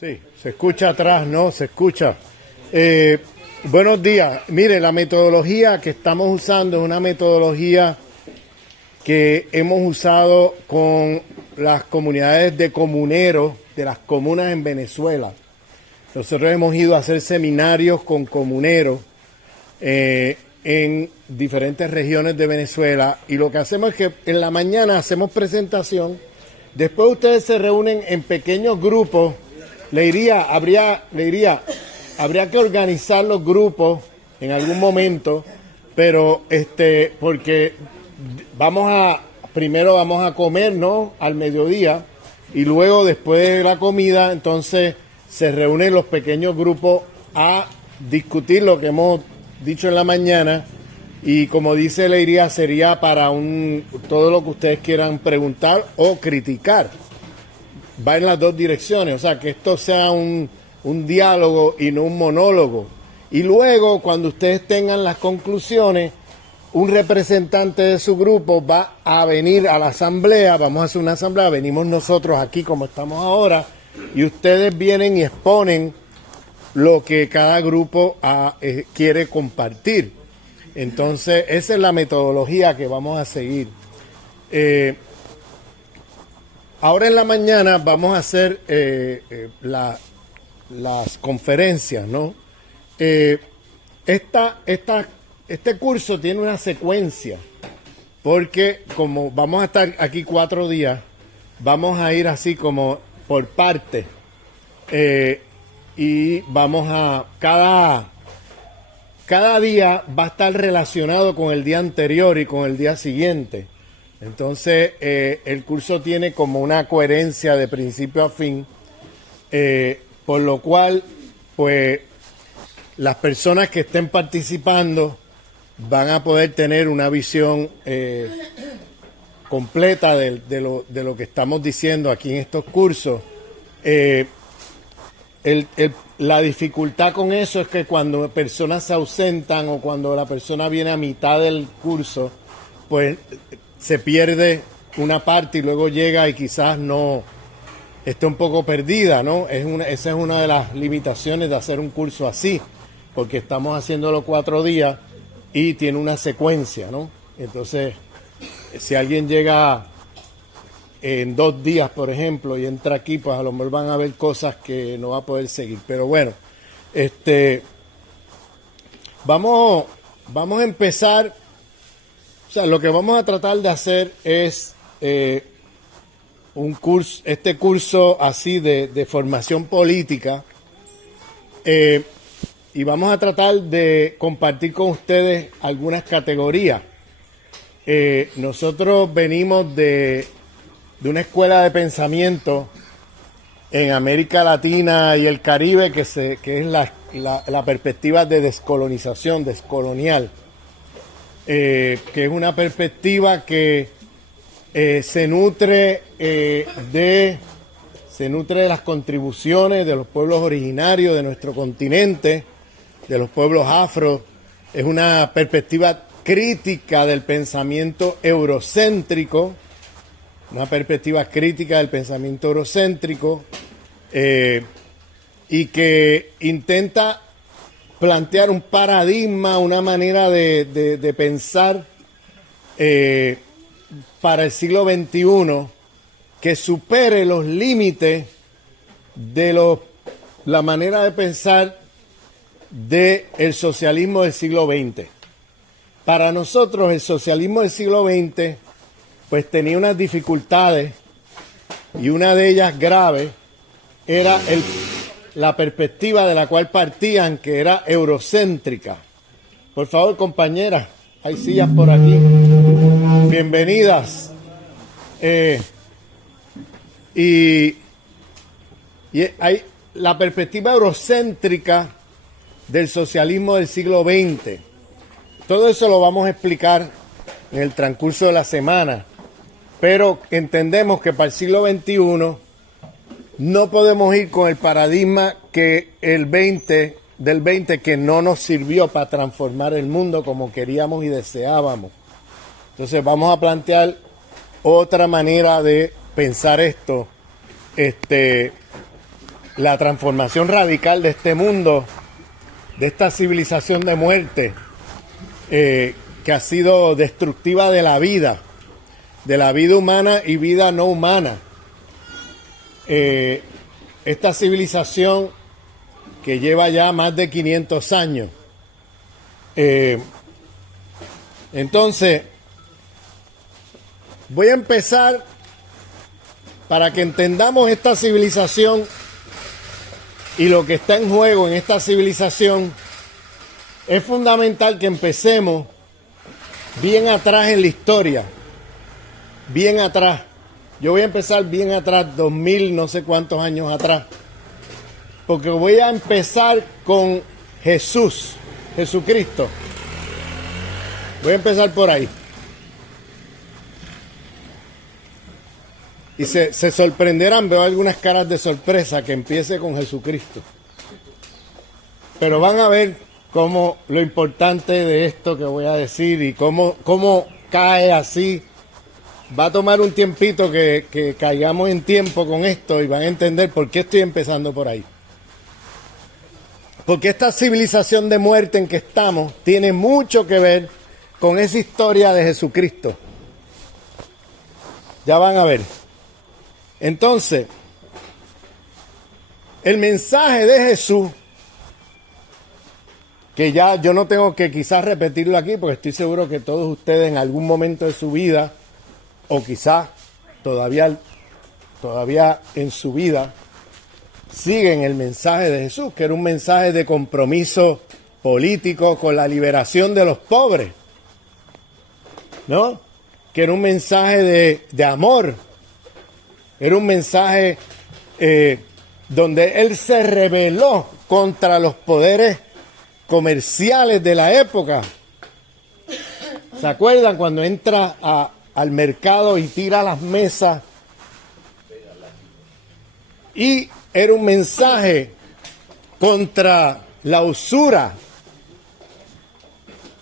Sí, se escucha atrás, ¿no? Se escucha. Buenos días. Mire, la metodología que estamos usando es una metodología que hemos usado con las comunidades de comuneros de las comunas en Venezuela. Nosotros hemos ido a hacer seminarios con comuneros en diferentes regiones de Venezuela, y lo que hacemos es que en la mañana hacemos presentación, después ustedes se reúnen en pequeños grupos. Habría que organizar los grupos en algún momento, pero porque primero vamos a comer, ¿no?, al mediodía, y luego después de la comida entonces se reúnen los pequeños grupos a discutir lo que hemos dicho en la mañana, y como dice Leiria, sería para todo lo que ustedes quieran preguntar o criticar. Va en las dos direcciones, o sea, que esto sea un diálogo y no un monólogo. Y luego, cuando ustedes tengan las conclusiones, un representante de su grupo va a venir a la asamblea. Vamos a hacer una asamblea, venimos nosotros aquí como estamos ahora, y ustedes vienen y exponen lo que cada grupo quiere compartir. Entonces, esa es la metodología que vamos a seguir. Ahora en la mañana vamos a hacer las conferencias, ¿no? Este curso tiene una secuencia, porque como vamos a estar aquí 4 días, vamos a ir así como por partes, y vamos a cada día va a estar relacionado con el día anterior y con el día siguiente. Entonces, el curso tiene como una coherencia de principio a fin, por lo cual, pues, las personas que estén participando van a poder tener una visión completa de lo que estamos diciendo aquí en estos cursos. La dificultad con eso es que cuando personas se ausentan o cuando la persona viene a mitad del curso, pues se pierde una parte y luego llega y quizás no esté un poco perdida, ¿no? Esa es una de las limitaciones de hacer un curso así, porque estamos haciéndolo 4 días y tiene una secuencia, ¿no? Entonces, si alguien llega en 2 días, por ejemplo, y entra aquí, pues a lo mejor van a ver cosas que no va a poder seguir. Pero bueno, vamos a empezar. O sea, lo que vamos a tratar de hacer es este curso así de formación política, y vamos a tratar de compartir con ustedes algunas categorías. Nosotros venimos de una escuela de pensamiento en América Latina y el Caribe que es la perspectiva de descolonización, descolonial. Que es una perspectiva que se nutre de las contribuciones de los pueblos originarios de nuestro continente, de los pueblos afro. Es una perspectiva crítica del pensamiento eurocéntrico, y que intenta plantear un paradigma, una manera de pensar para el siglo XXI que supere los límites de la manera de pensar del socialismo del siglo XX. Para nosotros el socialismo del siglo XX pues tenía unas dificultades, y una de ellas grave era la perspectiva de la cual partían, que era eurocéntrica. Por favor, compañeras, hay sillas por aquí. Bienvenidas. Y hay la perspectiva eurocéntrica del socialismo del siglo XX. Todo eso lo vamos a explicar en el transcurso de la semana, pero entendemos que para el siglo XXI no podemos ir con el paradigma del 20 que no nos sirvió para transformar el mundo como queríamos y deseábamos. Entonces vamos a plantear otra manera de pensar esto, la transformación radical de este mundo, de esta civilización de muerte, que ha sido destructiva de la vida humana y vida no humana. Esta civilización que lleva ya más de 500 años. Entonces, voy a empezar para que entendamos esta civilización y lo que está en juego en esta civilización. Es fundamental que empecemos bien atrás en la historia, bien atrás. Yo voy a empezar bien atrás, 2000 no sé cuántos años atrás, porque voy a empezar con Jesucristo. Voy a empezar por ahí. Y se sorprenderán, veo algunas caras de sorpresa que empiece con Jesucristo. Pero van a ver cómo lo importante de esto que voy a decir y cómo cae así. Va a tomar un tiempito que caigamos en tiempo con esto y van a entender por qué estoy empezando por ahí. Porque esta civilización de muerte en que estamos tiene mucho que ver con esa historia de Jesucristo. Ya van a ver. Entonces, el mensaje de Jesús, que ya yo no tengo que quizás repetirlo aquí, porque estoy seguro que todos ustedes en algún momento de su vida, o quizás todavía en su vida, siguen el mensaje de Jesús, que era un mensaje de compromiso político con la liberación de los pobres, ¿no? Que era un mensaje de amor, era un mensaje donde él se rebeló contra los poderes comerciales de la época. ¿Se acuerdan cuando entra al mercado y tira las mesas? Y era un mensaje contra la usura.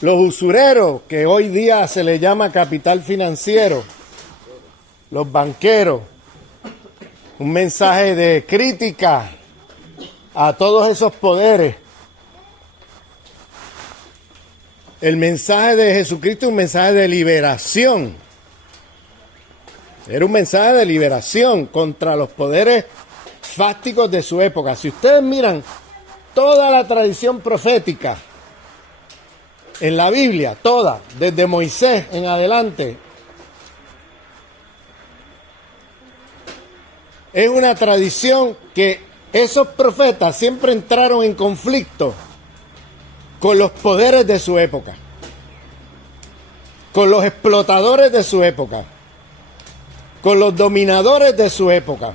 Los usureros, que hoy día se le llama capital financiero, los banqueros. Un mensaje de crítica a todos esos poderes. El mensaje de Jesucristo es un mensaje de liberación. Era un mensaje de liberación contra los poderes fácticos de su época. Si ustedes miran toda la tradición profética en la Biblia, toda, desde Moisés en adelante, es una tradición que esos profetas siempre entraron en conflicto con los poderes de su época, con los explotadores de su época, con los dominadores de su época.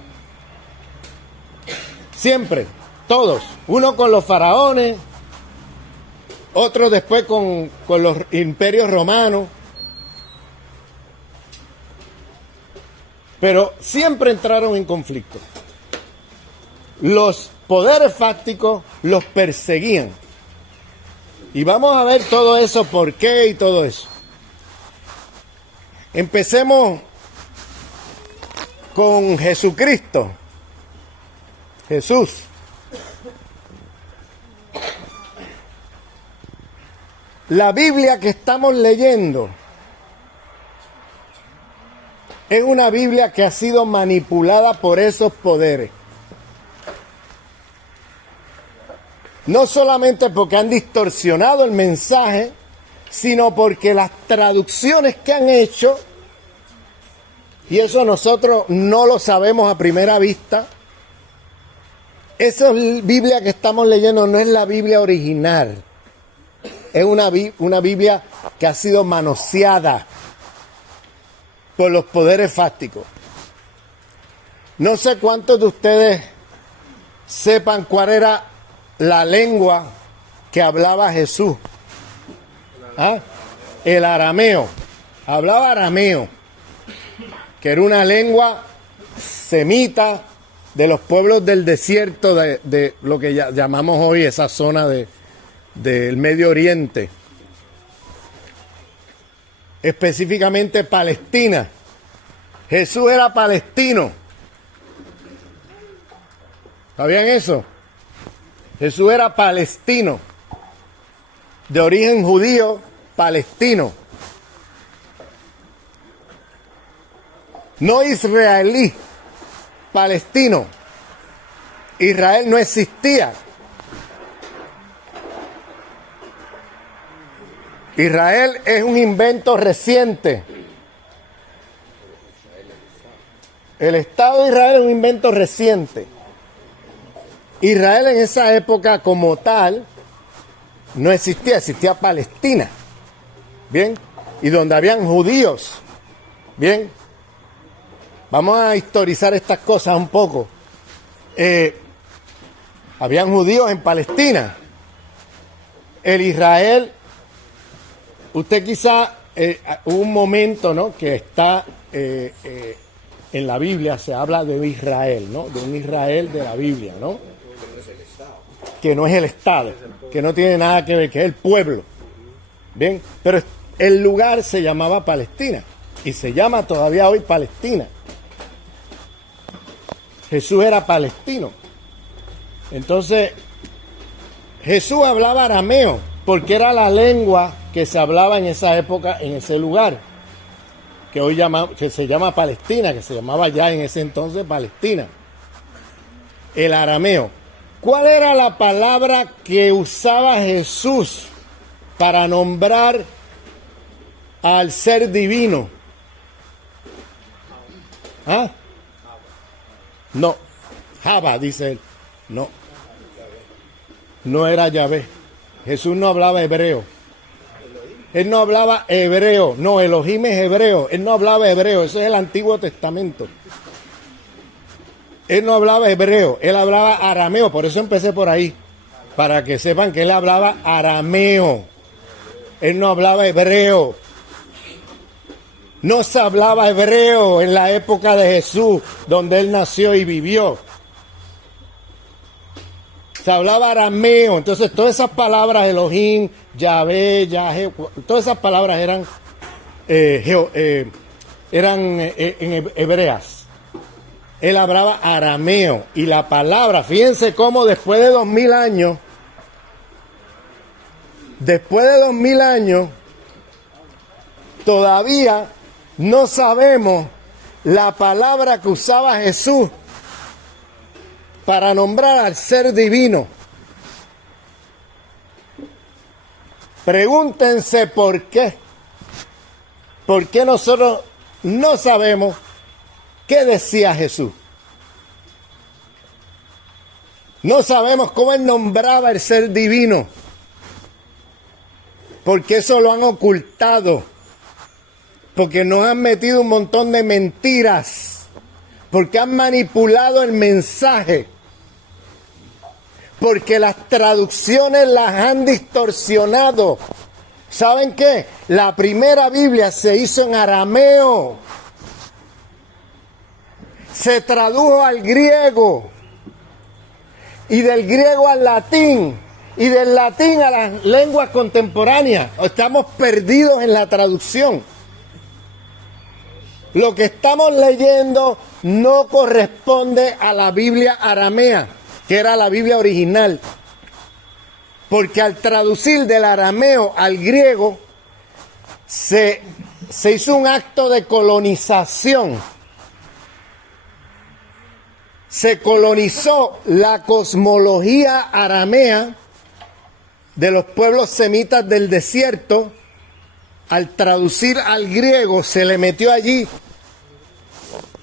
Siempre, todos. Uno con los faraones, otro después con los imperios romanos. Pero siempre entraron en conflicto. Los poderes fácticos los perseguían. Y vamos a ver todo eso, por qué y todo eso. Empecemos con Jesucristo. Jesús. La Biblia que estamos leyendo es una Biblia que ha sido manipulada por esos poderes. No solamente porque han distorsionado el mensaje, sino porque las traducciones que han hecho, y eso nosotros no lo sabemos a primera vista, esa Biblia que estamos leyendo no es la Biblia original. Es una Biblia que ha sido manoseada por los poderes fácticos. No sé cuántos de ustedes sepan cuál era la lengua que hablaba Jesús. ¿Ah? El arameo. Hablaba arameo, que era una lengua semita de los pueblos del desierto de lo que llamamos hoy esa zona del Medio Oriente. Específicamente Palestina. Jesús era palestino. ¿Sabían eso? Jesús era palestino, de origen judío, palestino. No israelí, palestino. Israel no existía. Israel es un invento reciente. El Estado de Israel es un invento reciente. Israel en esa época como tal no existía, existía Palestina. Bien, y donde habían judíos. Bien, vamos a historizar estas cosas un poco. Habían judíos en Palestina. El Israel, usted quizá, hubo un momento, ¿no?, que está en la Biblia, se habla de Israel, ¿no?, de un Israel de la Biblia, ¿no?, que no es el Estado, que no tiene nada que ver, que es el pueblo. Bien, pero el lugar se llamaba Palestina y se llama todavía hoy Palestina. Jesús era palestino. Entonces, Jesús hablaba arameo, porque era la lengua que se hablaba en esa época, en ese lugar, que hoy que se llama Palestina, que se llamaba ya en ese entonces Palestina. El arameo. ¿Cuál era la palabra que usaba Jesús para nombrar al ser divino? ¿Ah? No. Java, dice él. No. No era Yahvé. Jesús no hablaba hebreo. Él no hablaba hebreo. No, Elohim es hebreo. Él no hablaba hebreo. Eso es el Antiguo Testamento. Él no hablaba hebreo. Él hablaba arameo. Por eso empecé por ahí. Para que sepan que él hablaba arameo. Él no hablaba hebreo. No se hablaba hebreo en la época de Jesús, donde él nació y vivió. Se hablaba arameo. Entonces todas esas palabras, Elohim, Yahvé, Yahé, todas esas palabras eran en hebreas. Él hablaba arameo. Y la palabra, fíjense cómo después de 2000 años, todavía no sabemos la palabra que usaba Jesús para nombrar al ser divino. Pregúntense por qué. ¿Por qué nosotros no sabemos qué decía Jesús? No sabemos cómo él nombraba el ser divino. Porque eso lo han ocultado. Porque nos han metido un montón de mentiras. Porque han manipulado el mensaje. Porque las traducciones las han distorsionado. ¿Saben qué? La primera Biblia se hizo en arameo. Se tradujo al griego. Y del griego al latín. Y del latín a las lenguas contemporáneas. Estamos perdidos en la traducción. Lo que estamos leyendo no corresponde a la Biblia aramea, que era la Biblia original. Porque al traducir del arameo al griego, se hizo un acto de colonización. Se colonizó la cosmología aramea de los pueblos semitas del desierto. Al traducir al griego se le metió allí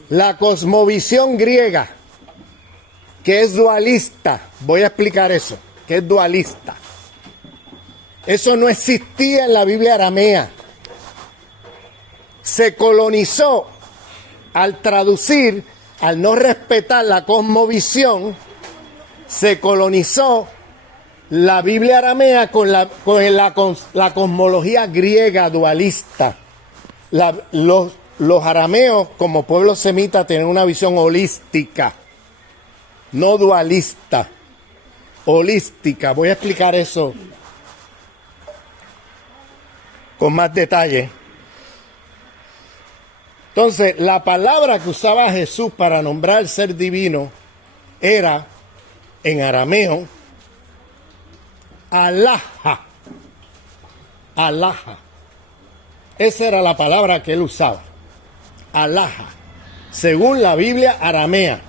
la cosmovisión griega, que es dualista. Voy a explicar eso, que es dualista. Eso no existía en la Biblia aramea. Se colonizó al traducir, al no respetar la cosmovisión, se colonizó la Biblia aramea con la cosmología griega dualista. Los arameos, como pueblo semita, tienen una visión holística, no dualista, holística. Voy a explicar eso con más detalle. Entonces, la palabra que usaba Jesús para nombrar al ser divino era en arameo, alaja. Alaja. Esa era la palabra que él usaba. Alaja. Según la Biblia aramea.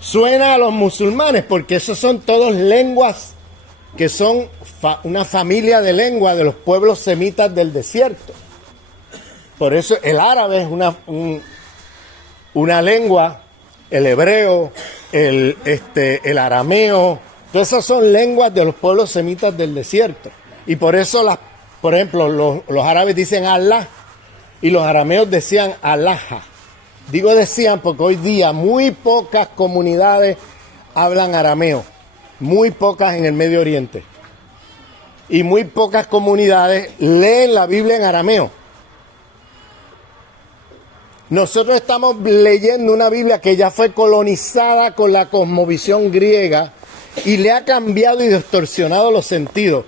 Suena a los musulmanes porque esos son todos lenguas que son una familia de lenguas de los pueblos semitas del desierto. Por eso el árabe es una lengua, el hebreo, el arameo, todas esas son lenguas de los pueblos semitas del desierto. Y por eso, por ejemplo, los árabes dicen Allah y los arameos decían Alaja. Digo decían porque hoy día muy pocas comunidades hablan arameo, muy pocas en el Medio Oriente. Y muy pocas comunidades leen la Biblia en arameo. Nosotros estamos leyendo una Biblia que ya fue colonizada con la cosmovisión griega y le ha cambiado y distorsionado los sentidos.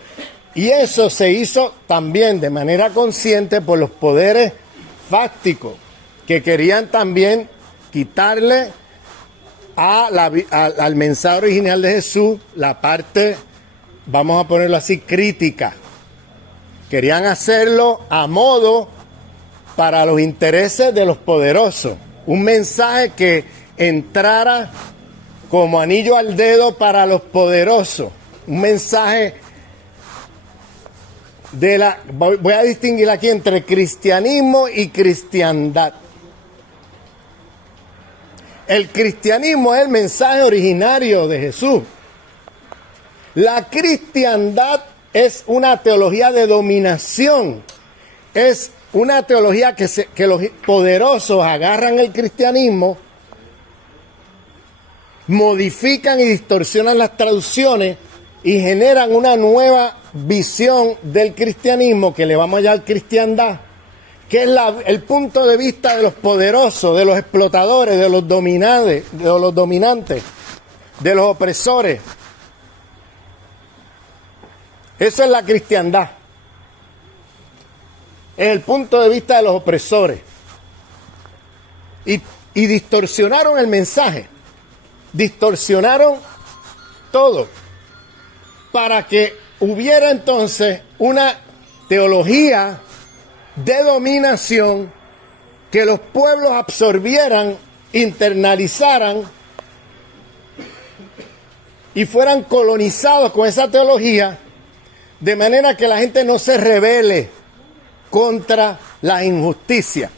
Y eso se hizo también de manera consciente por los poderes fácticos que querían también quitarle al mensaje original de Jesús la parte, vamos a ponerlo así, crítica. Querían hacerlo a modo para los intereses de los poderosos. Un mensaje que entrara como anillo al dedo para los poderosos. Un mensaje voy a distinguir aquí entre cristianismo y cristiandad. El cristianismo es el mensaje originario de Jesús. La cristiandad es una teología de dominación. Es una teología que los poderosos agarran el cristianismo, modifican y distorsionan las traducciones y generan una nueva visión del cristianismo que le vamos a llamar cristiandad, que es el punto de vista de los poderosos, de los explotadores, de los dominantes, de los opresores. Eso es la cristiandad. Es el punto de vista de los opresores. Y distorsionaron el mensaje. Distorsionaron todo. Para que hubiera entonces una teología de dominación que los pueblos absorbieran, internalizaran y fueran colonizados con esa teología, de manera que la gente no se rebele contra la injusticia,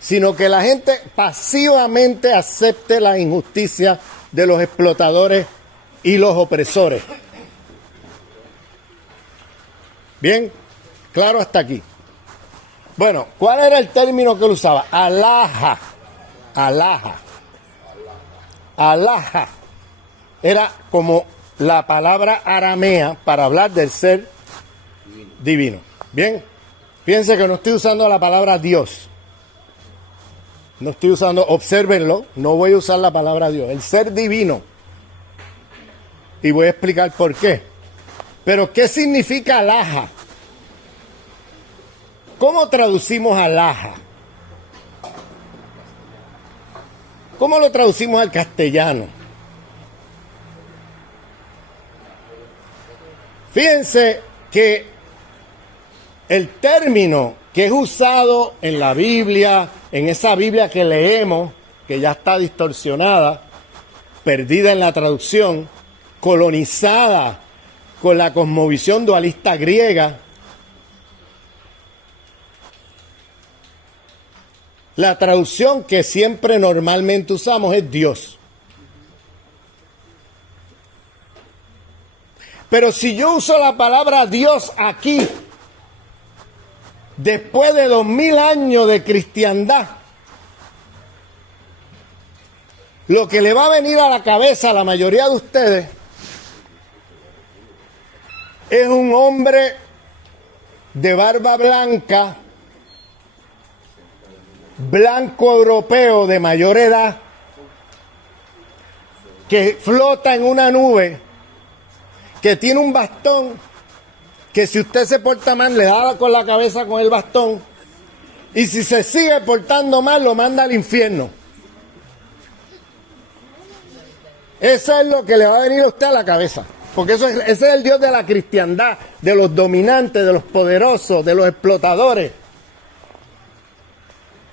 sino que la gente pasivamente acepte la injusticia de los explotadores y los opresores. Bien, claro hasta aquí. Bueno, ¿cuál era el término que él usaba? Alaja. Alaja. Alaja. Era como la palabra aramea para hablar del ser divino. Bien, fíjense que no estoy usando la palabra Dios. No estoy usando, obsérvenlo, no voy a usar la palabra Dios. El ser divino. Y voy a explicar por qué. Pero, ¿qué significa alaja? ¿Cómo traducimos alaja? ¿Cómo lo traducimos al castellano? Fíjense que el término que es usado en la Biblia, en esa Biblia que leemos, que ya está distorsionada, perdida en la traducción, colonizada con la cosmovisión dualista griega, la traducción que siempre normalmente usamos es Dios. Pero si yo uso la palabra Dios aquí, después de 2000 años de cristiandad, lo que le va a venir a la cabeza a la mayoría de ustedes es un hombre de barba blanca, blanco europeo de mayor edad, que flota en una nube, que tiene un bastón, que si usted se porta mal le da con la cabeza con el bastón, y si se sigue portando mal lo manda al infierno. Eso es lo que le va a venir a usted a la cabeza. Porque ese es el Dios de la cristiandad, de los dominantes, de los poderosos, de los explotadores.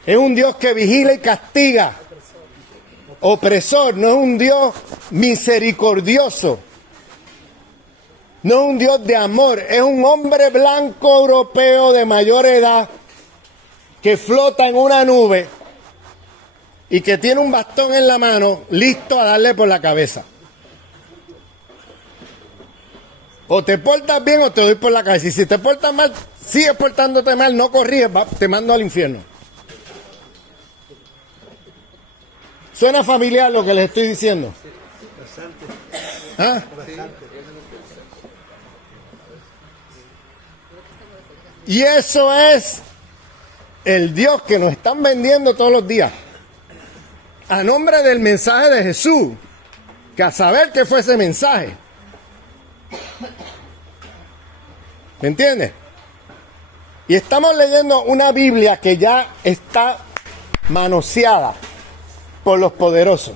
Es un Dios que vigila y castiga. Opresor, no es un Dios misericordioso. No es un Dios de amor, es un hombre blanco europeo de mayor edad que flota en una nube y que tiene un bastón en la mano listo a darle por la cabeza. O te portas bien o te doy por la cabeza. Y si te portas mal, sigues portándote mal, no corriges, te mando al infierno. ¿Suena familiar lo que les estoy diciendo? ¿Ah? Y eso es el Dios que nos están vendiendo todos los días. A nombre del mensaje de Jesús. Que a saber qué fue ese mensaje. ¿Me entiendes? Y estamos leyendo una Biblia que ya está manoseada por los poderosos.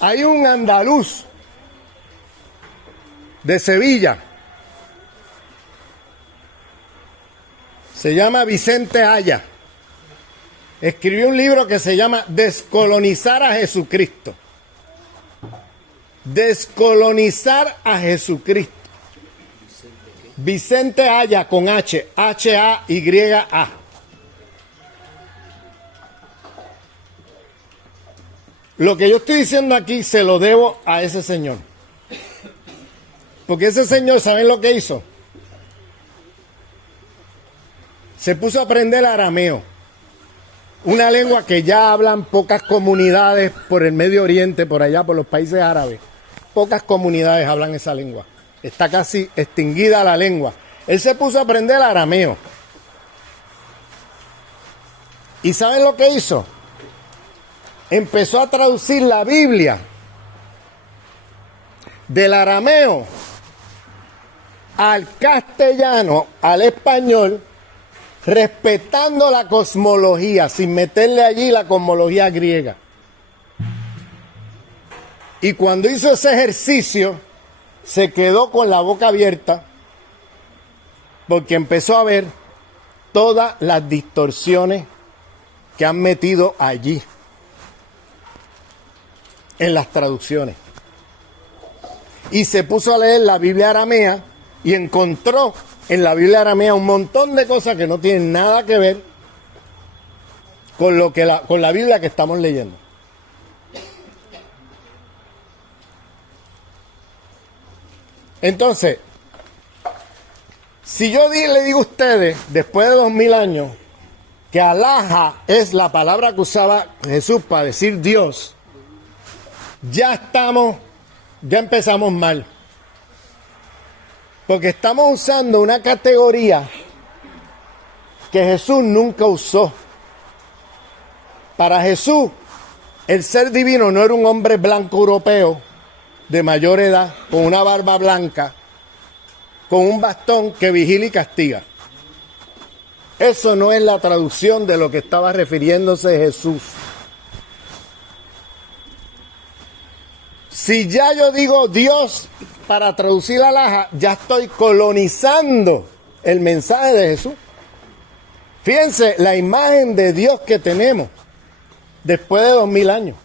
Hay un andaluz de Sevilla, se llama Vicente Aya. Escribió un libro que se llama Descolonizar a Jesucristo. Descolonizar a Jesucristo. Vicente Aya con H, H-A-Y-A. Lo que yo estoy diciendo aquí se lo debo a ese señor. Porque ese señor, ¿saben lo que hizo? Se puso a aprender arameo. Una lengua que ya hablan pocas comunidades por el Medio Oriente, por allá, por los países árabes. Pocas comunidades hablan esa lengua. Está casi extinguida la lengua. Él se puso a aprender arameo. ¿Y saben lo que hizo? Empezó a traducir la Biblia del arameo al castellano, al español, respetando la cosmología, sin meterle allí la cosmología griega. Y cuando hizo ese ejercicio, se quedó con la boca abierta, porque empezó a ver todas las distorsiones que han metido allí, en las traducciones. Y se puso a leer la Biblia aramea y encontró en la Biblia aramea un montón de cosas que no tienen nada que ver con con la Biblia que estamos leyendo. Entonces, si yo le digo a ustedes, después de 2000 años, que Alá es la palabra que usaba Jesús para decir Dios, ya empezamos mal. Porque estamos usando una categoría que Jesús nunca usó. Para Jesús, el ser divino no era un hombre blanco europeo de mayor edad, con una barba blanca, con un bastón que vigila y castiga. Eso no es la traducción de lo que estaba refiriéndose Jesús. Si ya yo digo Dios para traducir Alá, ya estoy colonizando el mensaje de Jesús. Fíjense la imagen de Dios que tenemos después de 2000 años.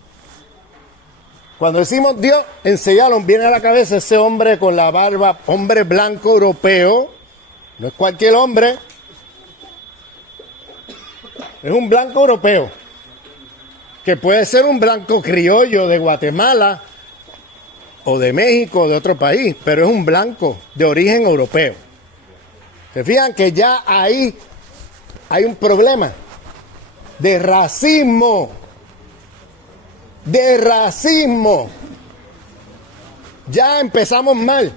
Cuando decimos Dios, enseñaron, viene a la cabeza ese hombre con la barba, hombre blanco europeo, no es cualquier hombre, es un blanco europeo, que puede ser un blanco criollo de Guatemala, o de México, o de otro país, pero es un blanco de origen europeo. ¿Se fijan que ya ahí hay un problema de racismo? De racismo. Ya empezamos mal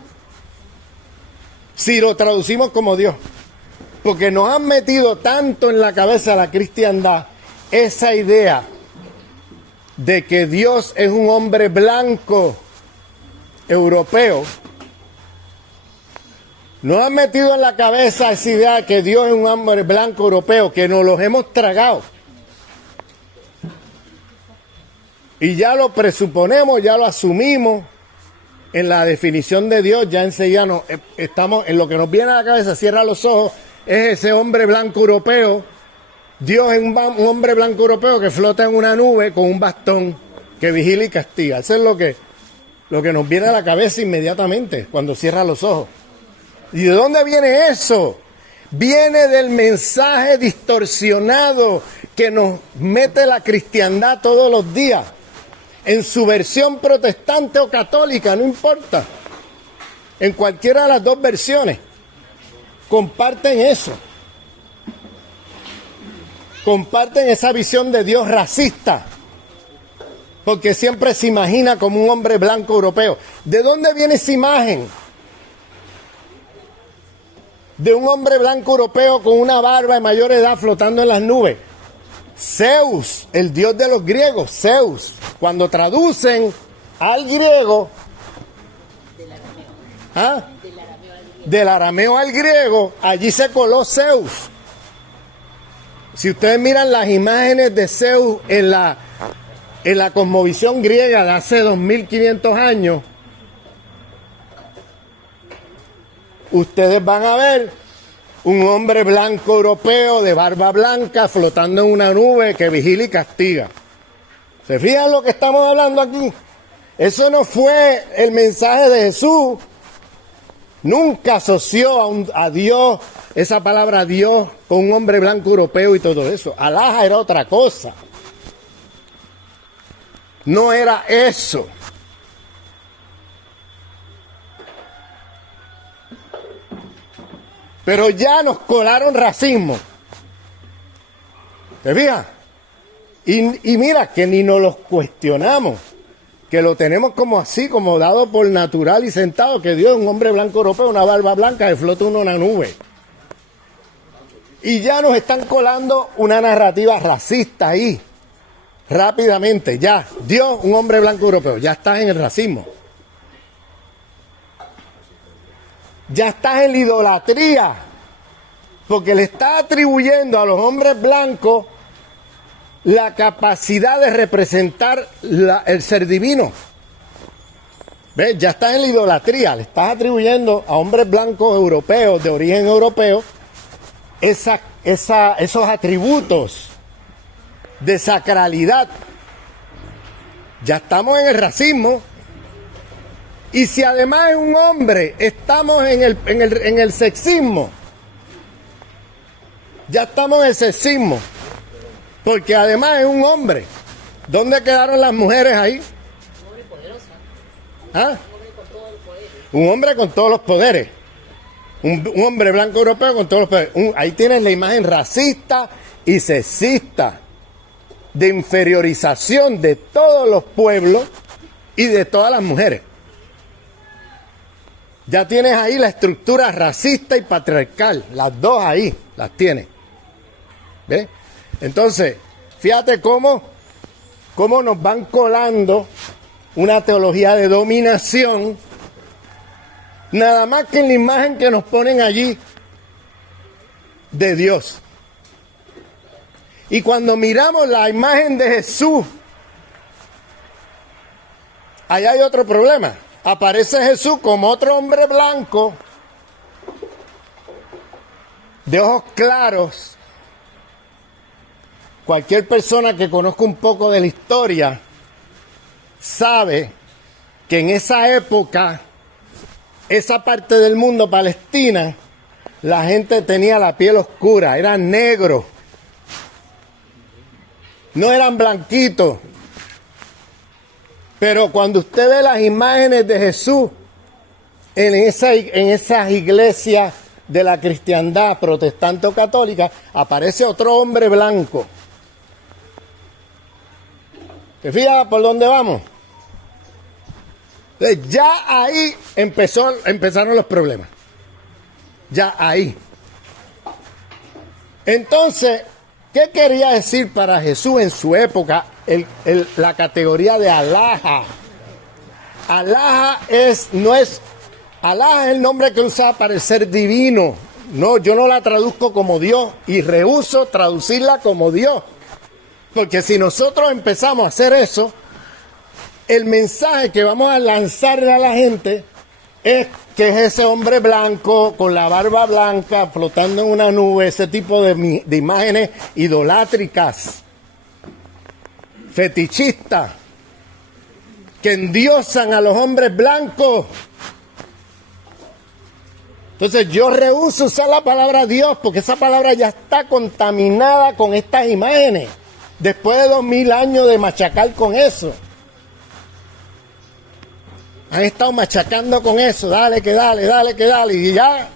si lo traducimos como Dios. Porque nos han metido tanto en la cabeza la cristiandad esa idea de que Dios es un hombre blanco europeo. Nos han metido en la cabeza esa idea de que Dios es un hombre blanco europeo, que nos los hemos tragado. Y ya lo presuponemos, ya lo asumimos. En la definición de Dios, ya enseguida estamos en lo que nos viene a la cabeza, cierra los ojos, es ese hombre blanco europeo. Dios es un hombre blanco europeo que flota en una nube con un bastón que vigila y castiga. Eso es lo que nos viene a la cabeza inmediatamente cuando cierra los ojos. ¿Y de dónde viene eso? Viene del mensaje distorsionado que nos mete la cristiandad todos los días. En su versión protestante o católica, no importa. En cualquiera de las dos versiones. Comparten eso. Comparten esa visión de Dios racista. Porque siempre se imagina como un hombre blanco europeo. ¿De dónde viene esa imagen? De un hombre blanco europeo con una barba de mayor edad flotando en las nubes. Zeus, el dios de los griegos, Zeus. Cuando traducen al griego, del arameo al griego, allí se coló Zeus. Si ustedes miran las imágenes de Zeus en la cosmovisión griega de hace 2500 años, ustedes van a ver un hombre blanco europeo de barba blanca flotando en una nube que vigila y castiga. ¿Se fijan lo que estamos hablando aquí? Eso no fue el mensaje de Jesús. Nunca asoció a Dios, esa palabra Dios, con un hombre blanco europeo y todo eso. Alá era otra cosa. No era eso. Pero ya nos colaron racismo. ¿Te fijas? Y mira, que ni nos los cuestionamos. Que lo tenemos como así, como dado por natural y sentado, que Dios es un hombre blanco europeo, una barba blanca que flota en una nube. Y ya nos están colando una narrativa racista ahí. Rápidamente, ya. Dios, un hombre blanco europeo. Ya estás en el racismo. Ya estás en la idolatría, porque le estás atribuyendo a los hombres blancos la capacidad de representar el ser divino. ¿Ves? Ya estás en la idolatría, le estás atribuyendo a hombres blancos europeos, de origen europeo, esos atributos de sacralidad. Ya estamos en el racismo. Y si además es un hombre, estamos en el sexismo. Ya estamos en el sexismo. Porque además es un hombre. ¿Dónde quedaron las mujeres ahí? Un hombre poderoso. ¿Ah? Un hombre con todos los poderes. Un hombre blanco europeo con todos los poderes. Ahí tienes la imagen racista y sexista. De inferiorización de todos los pueblos y de todas las mujeres. Ya tienes ahí la estructura racista y patriarcal. Las dos ahí las tienes. ¿Ves? Entonces, fíjate cómo nos van colando una teología de dominación, nada más que en la imagen que nos ponen allí de Dios. Y cuando miramos la imagen de Jesús, allá hay otro problema. Aparece Jesús como otro hombre blanco, de ojos claros. Cualquier persona que conozca un poco de la historia sabe que en esa época, esa parte del mundo, Palestina, la gente tenía la piel oscura, eran negros, no eran blanquitos. Pero cuando usted ve las imágenes de Jesús en esas iglesias de la cristiandad protestante o católica, aparece otro hombre blanco. ¿Te fijas por dónde vamos? Entonces, ya ahí empezaron los problemas. Ya ahí. Entonces, ¿qué quería decir para Jesús en su época la categoría de alhaja? Alhaja no es Alá es el nombre que usa para el ser divino. No, yo no la traduzco como Dios y rehúso traducirla como Dios. Porque si nosotros empezamos a hacer eso, el mensaje que vamos a lanzarle a la gente es que es ese hombre blanco con la barba blanca flotando en una nube, ese tipo de imágenes idolátricas, fetichistas, que endiosan a los hombres blancos. Entonces yo rehúso usar la palabra Dios porque esa palabra ya está contaminada con estas imágenes. Después de 2000 años de machacar con eso. Han estado machacando con eso, dale que dale, dale que dale. Y ya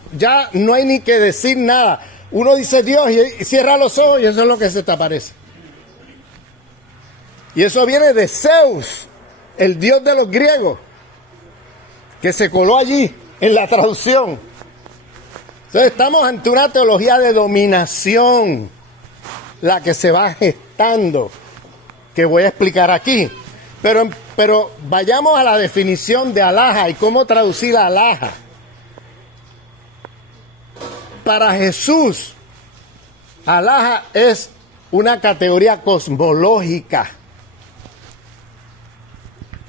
no hay ni que decir nada. Uno dice Dios y cierra los ojos y eso es lo que se te aparece. Y eso viene de Zeus, el dios de los griegos, que se coló allí en la traducción. Entonces estamos ante una teología de dominación, la que se va gestando, que voy a explicar aquí. Pero vayamos a la definición de alhaja y cómo traducir alhaja. Para Jesús, alhaja es una categoría cosmológica.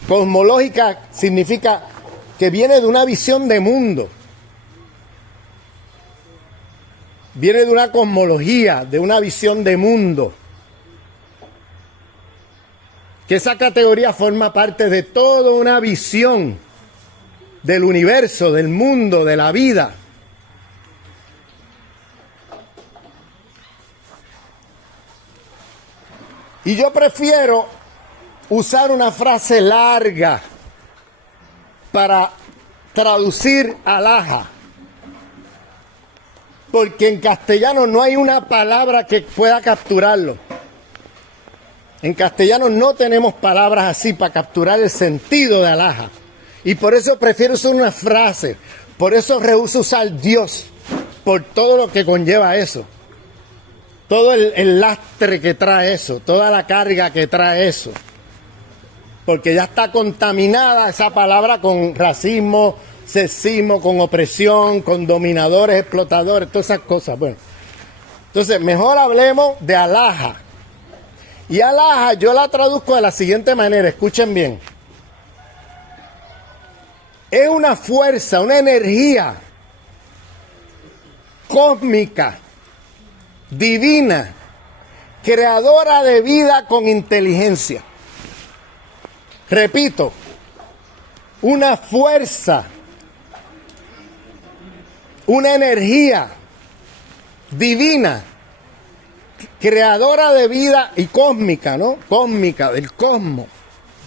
Cosmológica significa que viene de una visión de mundo. Viene de una cosmología, de una visión de mundo. Que esa categoría forma parte de toda una visión del universo, del mundo, de la vida. Y yo prefiero usar una frase larga para traducir alhaja. Porque en castellano no hay una palabra que pueda capturarlo. En castellano no tenemos palabras así para capturar el sentido de alhaja. Y por eso prefiero usar una frase. Por eso rehúso usar Dios. Por todo lo que conlleva eso. Todo el lastre que trae eso. Toda la carga que trae eso. Porque ya está contaminada esa palabra con racismo, sexismo, con opresión, con dominadores, explotadores, todas esas cosas. Bueno, entonces mejor hablemos de alhaja. Y alhaja yo la traduzco de la siguiente manera, escuchen bien. Es una fuerza, una energía cósmica, divina, creadora de vida con inteligencia. Repito, una fuerza, una energía divina, creadora de vida y cósmica, ¿no? Cósmica, del cosmos,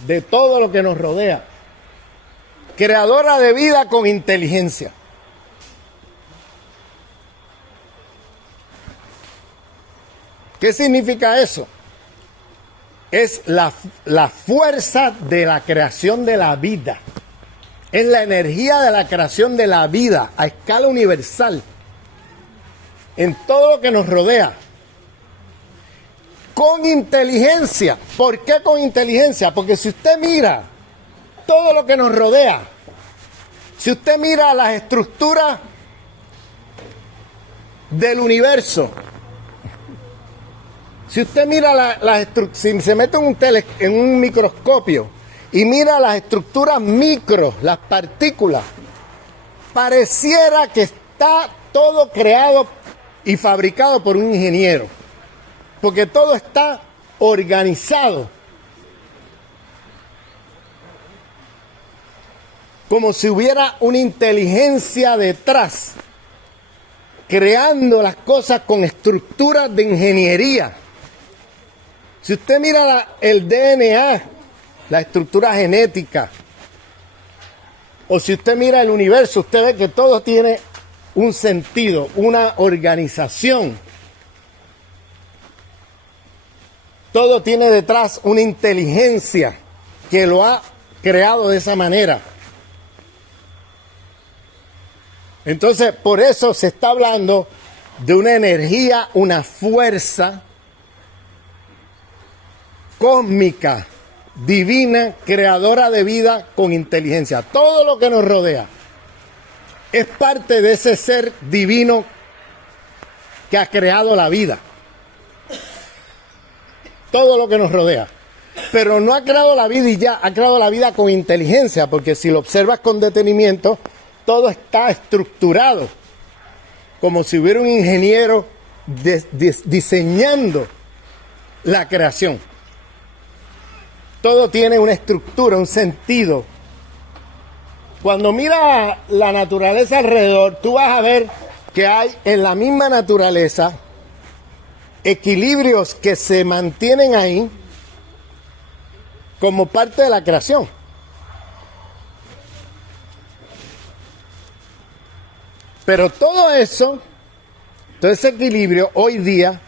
de todo lo que nos rodea. Creadora de vida con inteligencia. ¿Qué significa eso? Es la fuerza de la creación de la vida. Es la energía de la creación de la vida a escala universal. En todo lo que nos rodea. Con inteligencia. ¿Por qué con inteligencia? Porque si usted mira todo lo que nos rodea, si usted mira las estructuras del universo, si usted mira si se mete en un microscopio y mira las estructuras micro, las partículas, pareciera que está todo creado y fabricado por un ingeniero, porque todo está organizado, como si hubiera una inteligencia detrás, creando las cosas con estructuras de ingeniería. Si usted mira el DNA, la estructura genética, o si usted mira el universo, usted ve que todo tiene un sentido, una organización. Todo tiene detrás una inteligencia que lo ha creado de esa manera. Entonces, por eso se está hablando de una energía, una fuerza cósmica, divina, creadora de vida con inteligencia. Todo lo que nos rodea es parte de ese ser divino que ha creado la vida. Todo lo que nos rodea. Pero no ha creado la vida y ya, ha creado la vida con inteligencia, porque si lo observas con detenimiento, todo está estructurado, como si hubiera un ingeniero diseñando la creación. Todo tiene una estructura, un sentido. Cuando miras la naturaleza alrededor, tú vas a ver que hay en la misma naturaleza equilibrios que se mantienen ahí como parte de la creación. Pero todo eso, todo ese equilibrio hoy día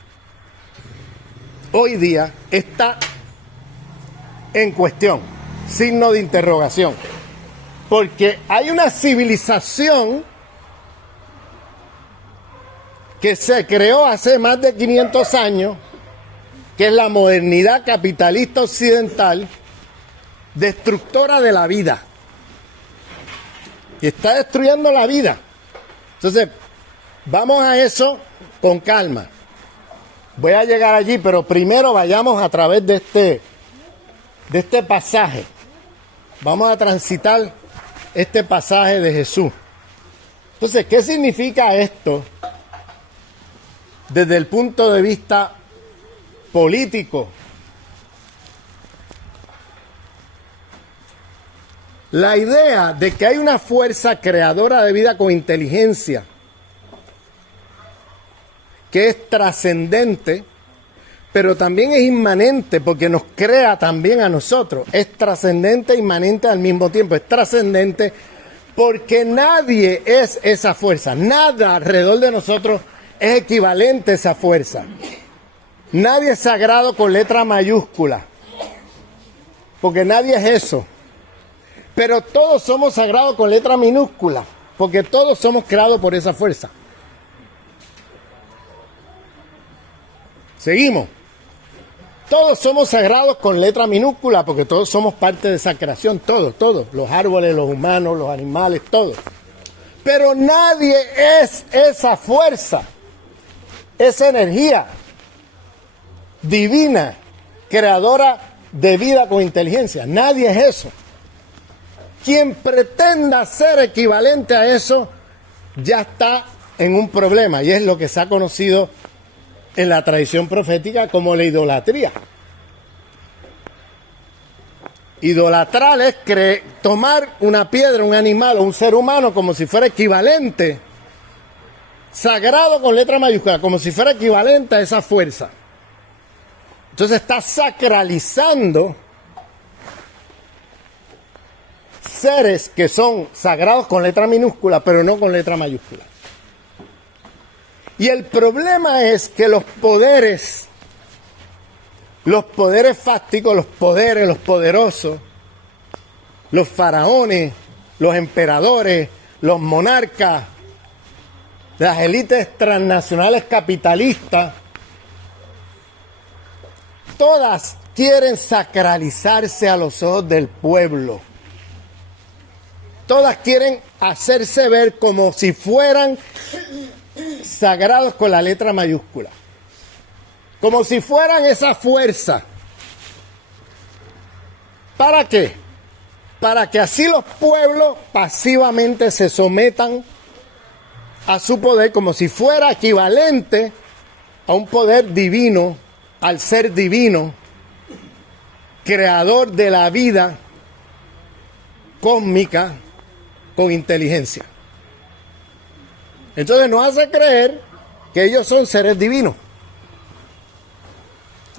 está en cuestión, signo de interrogación. Porque hay una civilización que se creó hace más de 500 años, que es la modernidad capitalista occidental, destructora de la vida. Y está destruyendo la vida. Entonces, vamos a eso con calma. Voy a llegar allí, pero primero vayamos a través de este pasaje. Vamos a transitar este pasaje de Jesús. Entonces, ¿qué significa esto desde el punto de vista político? La idea de que hay una fuerza creadora de vida con inteligencia que es trascendente, pero también es inmanente porque nos crea también a nosotros. Es trascendente e inmanente al mismo tiempo. Es trascendente porque nadie es esa fuerza. Nada alrededor de nosotros es equivalente a esa fuerza. Nadie es sagrado con letra mayúscula, porque nadie es eso. Pero todos somos sagrados con letra minúscula, porque todos somos creados por esa fuerza. Seguimos. Todos somos sagrados con letra minúscula, porque todos somos parte de esa creación, todos, los árboles, los humanos, los animales, todos. Pero nadie es esa fuerza, esa energía divina, creadora de vida con inteligencia. Nadie es eso. Quien pretenda ser equivalente a eso ya está en un problema, y es lo que se ha conocido en la tradición profética como la idolatría. Idolatrar es tomar una piedra, un animal o un ser humano como si fuera equivalente, sagrado con letra mayúscula, como si fuera equivalente a esa fuerza. Entonces está sacralizando seres que son sagrados con letra minúscula, pero no con letra mayúscula. Y el problema es que los poderes fácticos, los poderosos, los faraones, los emperadores, los monarcas, las élites transnacionales capitalistas, todas quieren sacralizarse a los ojos del pueblo. Todas quieren hacerse ver como si fueran sagrados con la letra mayúscula. Como si fueran esa fuerza. ¿Para qué? Para que así los pueblos pasivamente se sometan a su poder como si fuera equivalente a un poder divino, al ser divino, creador de la vida cósmica con inteligencia. Entonces nos hace creer que ellos son seres divinos.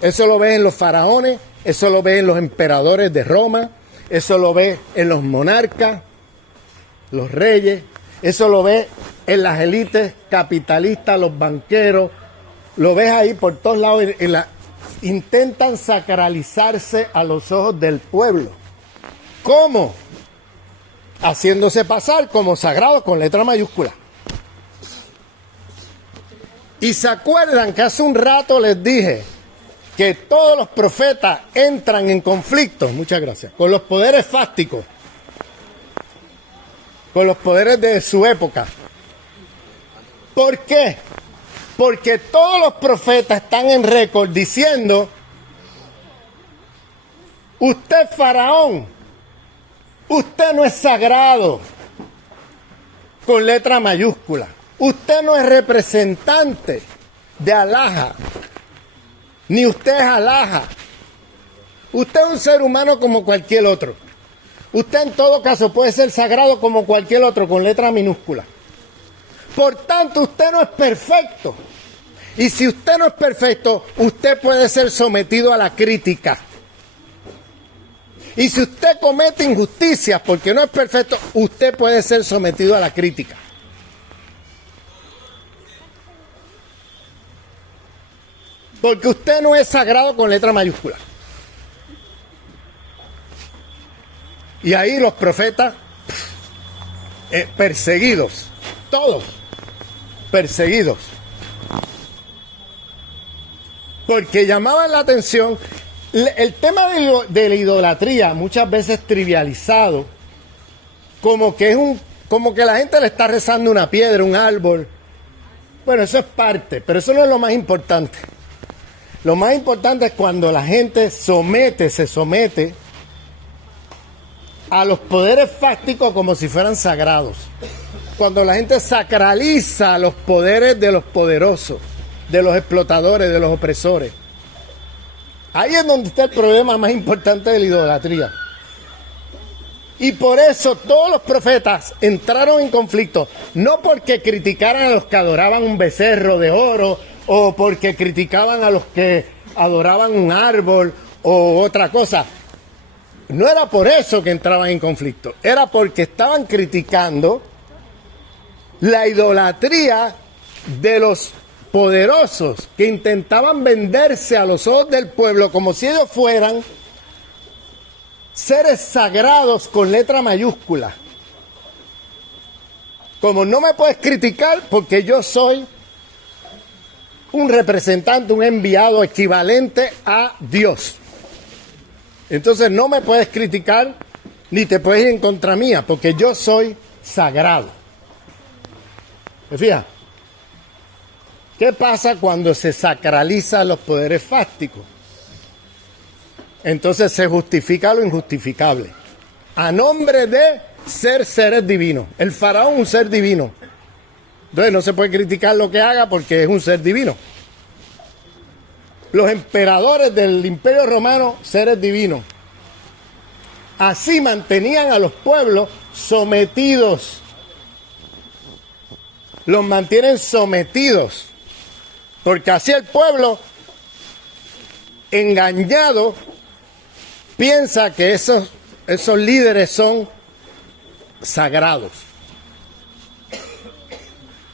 Eso lo ves en los faraones, eso lo ves en los emperadores de Roma, eso lo ves en los monarcas, los reyes, eso lo ves en las élites capitalistas, los banqueros, lo ves ahí por todos lados. Intentan sacralizarse a los ojos del pueblo. ¿Cómo? Haciéndose pasar como sagrados con letra mayúscula. Y se acuerdan que hace un rato les dije que todos los profetas entran en conflicto, muchas gracias, con los poderes fácticos. con los poderes de su época. ¿Por qué? Porque todos los profetas están en récord diciendo: usted es faraón, usted no es sagrado, con letra mayúscula. Usted no es representante de Alaha, ni usted es Alaha. Usted es un ser humano como cualquier otro. Usted en todo caso puede ser sagrado como cualquier otro, con letra minúscula. Por tanto, usted no es perfecto. Y si usted no es perfecto, usted puede ser sometido a la crítica. Y si usted comete injusticias porque no es perfecto, usted puede ser sometido a la crítica. Porque usted no es sagrado con letra mayúscula. Y ahí los profetas perseguidos, todos perseguidos. Porque llamaban la atención. El tema de la idolatría, muchas veces trivializado, como que la gente le está rezando una piedra, un árbol. Bueno, eso es parte, pero eso no es lo más importante. Lo más importante es cuando la gente se somete a los poderes fácticos como si fueran sagrados. Cuando la gente sacraliza los poderes de los poderosos, de los explotadores, de los opresores. Ahí es donde está el problema más importante de la idolatría. Y por eso todos los profetas entraron en conflicto, no porque criticaran a los que adoraban un becerro de oro, o porque criticaban a los que adoraban un árbol o otra cosa. No era por eso que entraban en conflicto, era porque estaban criticando la idolatría de los poderosos que intentaban venderse a los ojos del pueblo como si ellos fueran seres sagrados con letra mayúscula. Como no me puedes criticar porque yo soy un representante, un enviado equivalente a Dios. Entonces no me puedes criticar ni te puedes ir en contra mía porque yo soy sagrado. ¿Me fijas? ¿Qué pasa cuando se sacralizan los poderes fácticos? Entonces se justifica lo injustificable. A nombre de ser seres divinos. El faraón es un ser divino. Entonces no se puede criticar lo que haga porque es un ser divino. Los emperadores del Imperio Romano, seres divinos. Así mantenían a los pueblos sometidos. Los mantienen sometidos. Porque así el pueblo, engañado, piensa que esos líderes son sagrados.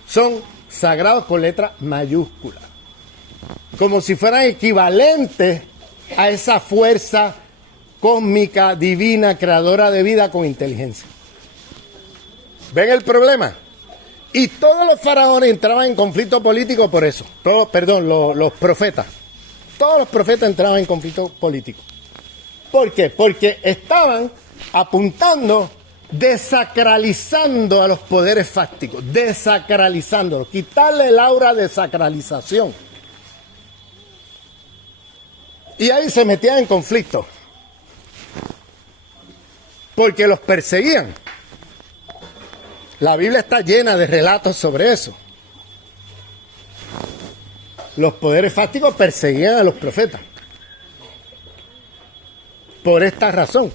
Son sagrados con letra mayúscula. Como si fueran equivalentes a esa fuerza cósmica, divina, creadora de vida con inteligencia. ¿Ven el problema? Y todos los faraones entraban en conflicto político por eso. Los profetas. Todos los profetas entraban en conflicto político. ¿Por qué? Porque estaban apuntando, desacralizando a los poderes fácticos, desacralizándolos, quitarle el aura de sacralización. Y ahí se metían en conflicto. Porque los perseguían. La Biblia está llena de relatos sobre eso. Los poderes fácticos perseguían a los profetas. Por esta razón.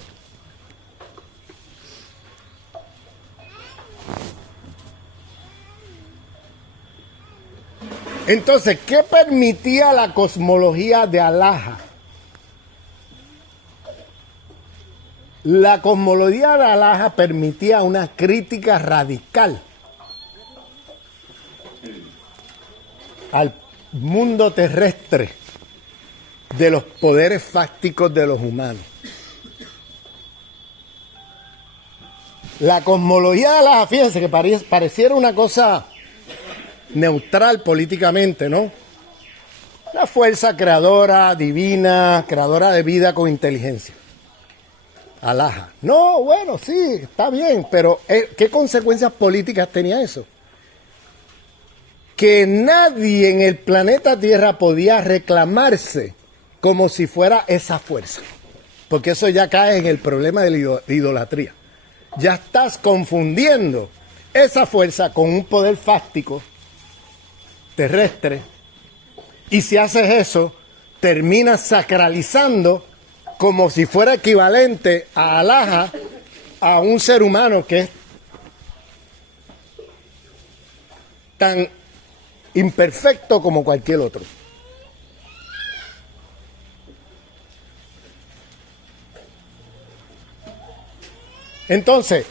Entonces, ¿qué permitía la cosmología de Alaha? La cosmología de Alaha permitía una crítica radical al mundo terrestre de los poderes fácticos de los humanos. La cosmología de Alaha, fíjense que pareciera una cosa neutral políticamente, ¿no? Una fuerza creadora, divina, creadora de vida con inteligencia. Alá. No, bueno, sí, está bien, pero ¿qué consecuencias políticas tenía eso? Que nadie en el planeta Tierra podía reclamarse como si fuera esa fuerza. Porque eso ya cae en el problema de la idolatría. Ya estás confundiendo esa fuerza con un poder fáctico terrestre. Y si haces eso, terminas sacralizando como si fuera equivalente a Alá, a un ser humano que es tan imperfecto como cualquier otro. Entonces,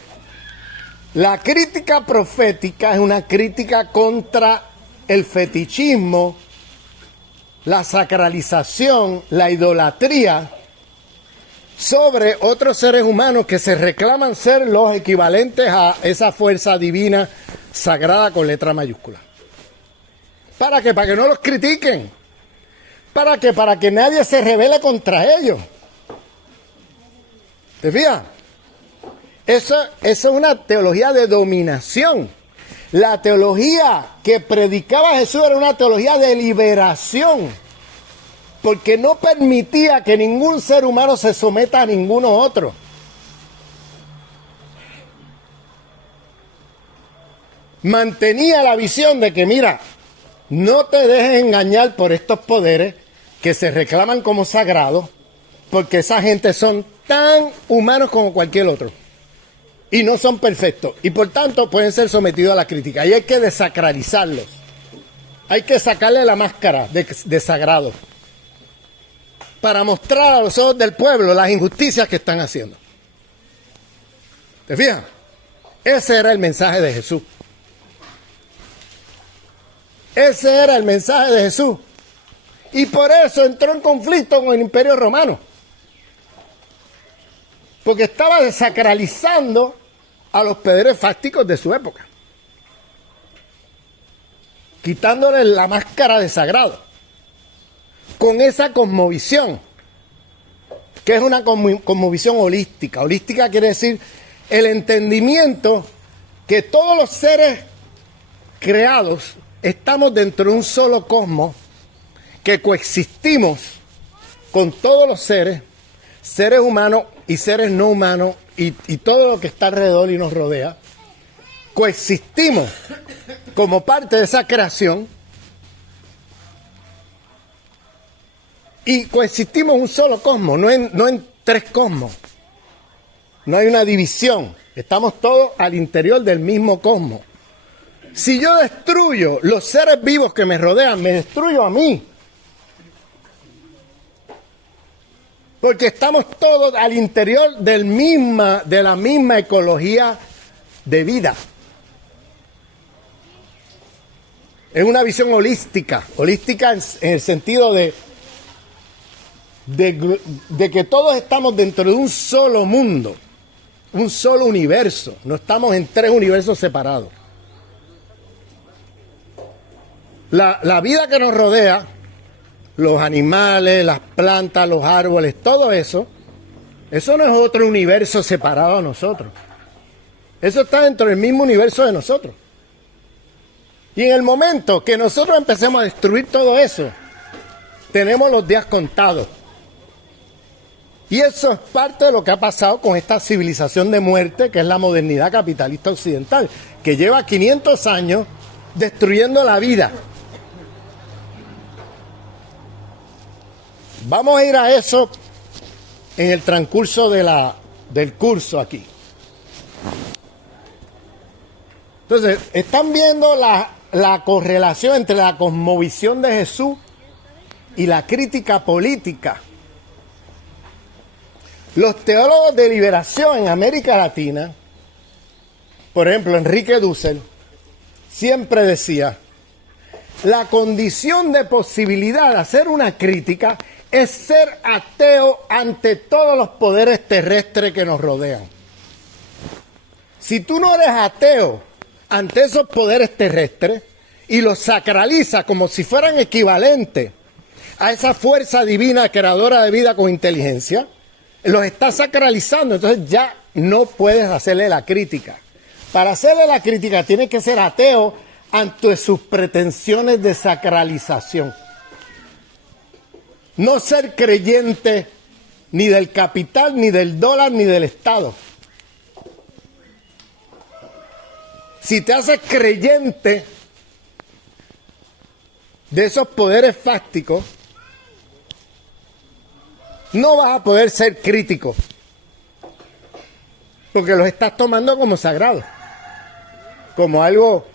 la crítica profética es una crítica contra el fetichismo, la sacralización, la idolatría sobre otros seres humanos que se reclaman ser los equivalentes a esa fuerza divina sagrada con letra mayúscula. ¿Para qué? Para que no los critiquen. ¿Para qué? Para que nadie se rebele contra ellos. ¿Te fijas? Eso es una teología de dominación. La teología que predicaba Jesús era una teología de liberación, porque no permitía que ningún ser humano se someta a ninguno otro. Mantenía la visión de que, mira, no te dejes engañar por estos poderes que se reclaman como sagrados, porque esa gente son tan humanos como cualquier otro. Y no son perfectos. Y por tanto pueden ser sometidos a la crítica. Y hay que desacralizarlos. Hay que sacarle la máscara de sagrado. Para mostrar a los ojos del pueblo las injusticias que están haciendo. ¿Te fijas? Ese era el mensaje de Jesús. Ese era el mensaje de Jesús. Y por eso entró en conflicto con el Imperio Romano. Porque estaba desacralizando a los poderes fácticos de su época. Quitándole la máscara de sagrado. Con esa cosmovisión, que es una cosmovisión holística. Holística quiere decir el entendimiento que todos los seres creados estamos dentro de un solo cosmos, que coexistimos con todos los seres humanos y seres no humanos y todo lo que está alrededor y nos rodea. Coexistimos como parte de esa creación y coexistimos en un solo cosmos, no en tres cosmos. No hay una división, estamos todos al interior del mismo cosmos. Si yo destruyo los seres vivos que me rodean, me destruyo a mí. Porque estamos todos al interior de la misma ecología de vida. Es una visión holística en el sentido de que todos estamos dentro de un solo mundo, un solo universo. No estamos en tres universos separados. La vida que nos rodea, los animales, las plantas, los árboles, todo eso no es otro universo separado a nosotros. Eso está dentro del mismo universo de nosotros. Y en el momento que nosotros empecemos a destruir todo eso, tenemos los días contados. Y eso es parte de lo que ha pasado con esta civilización de muerte, que es la modernidad capitalista occidental, que lleva 500 años destruyendo la vida. Vamos a ir a eso en el transcurso del curso aquí. Entonces, están viendo la correlación entre la cosmovisión de Jesús y la crítica política. Los teólogos de liberación en América Latina, por ejemplo, Enrique Dussel, siempre decía, la condición de posibilidad de hacer una crítica es ser ateo ante todos los poderes terrestres que nos rodean. Si tú no eres ateo ante esos poderes terrestres y los sacralizas como si fueran equivalentes a esa fuerza divina creadora de vida con inteligencia, Los está sacralizando, entonces ya no puedes hacerle la crítica. Para hacerle la crítica tienes que ser ateo ante sus pretensiones de sacralización. No ser creyente ni del capital, ni del dólar, ni del Estado. Si te haces creyente de esos poderes fácticos, no vas a poder ser crítico, porque los estás tomando como sagrados, como algo,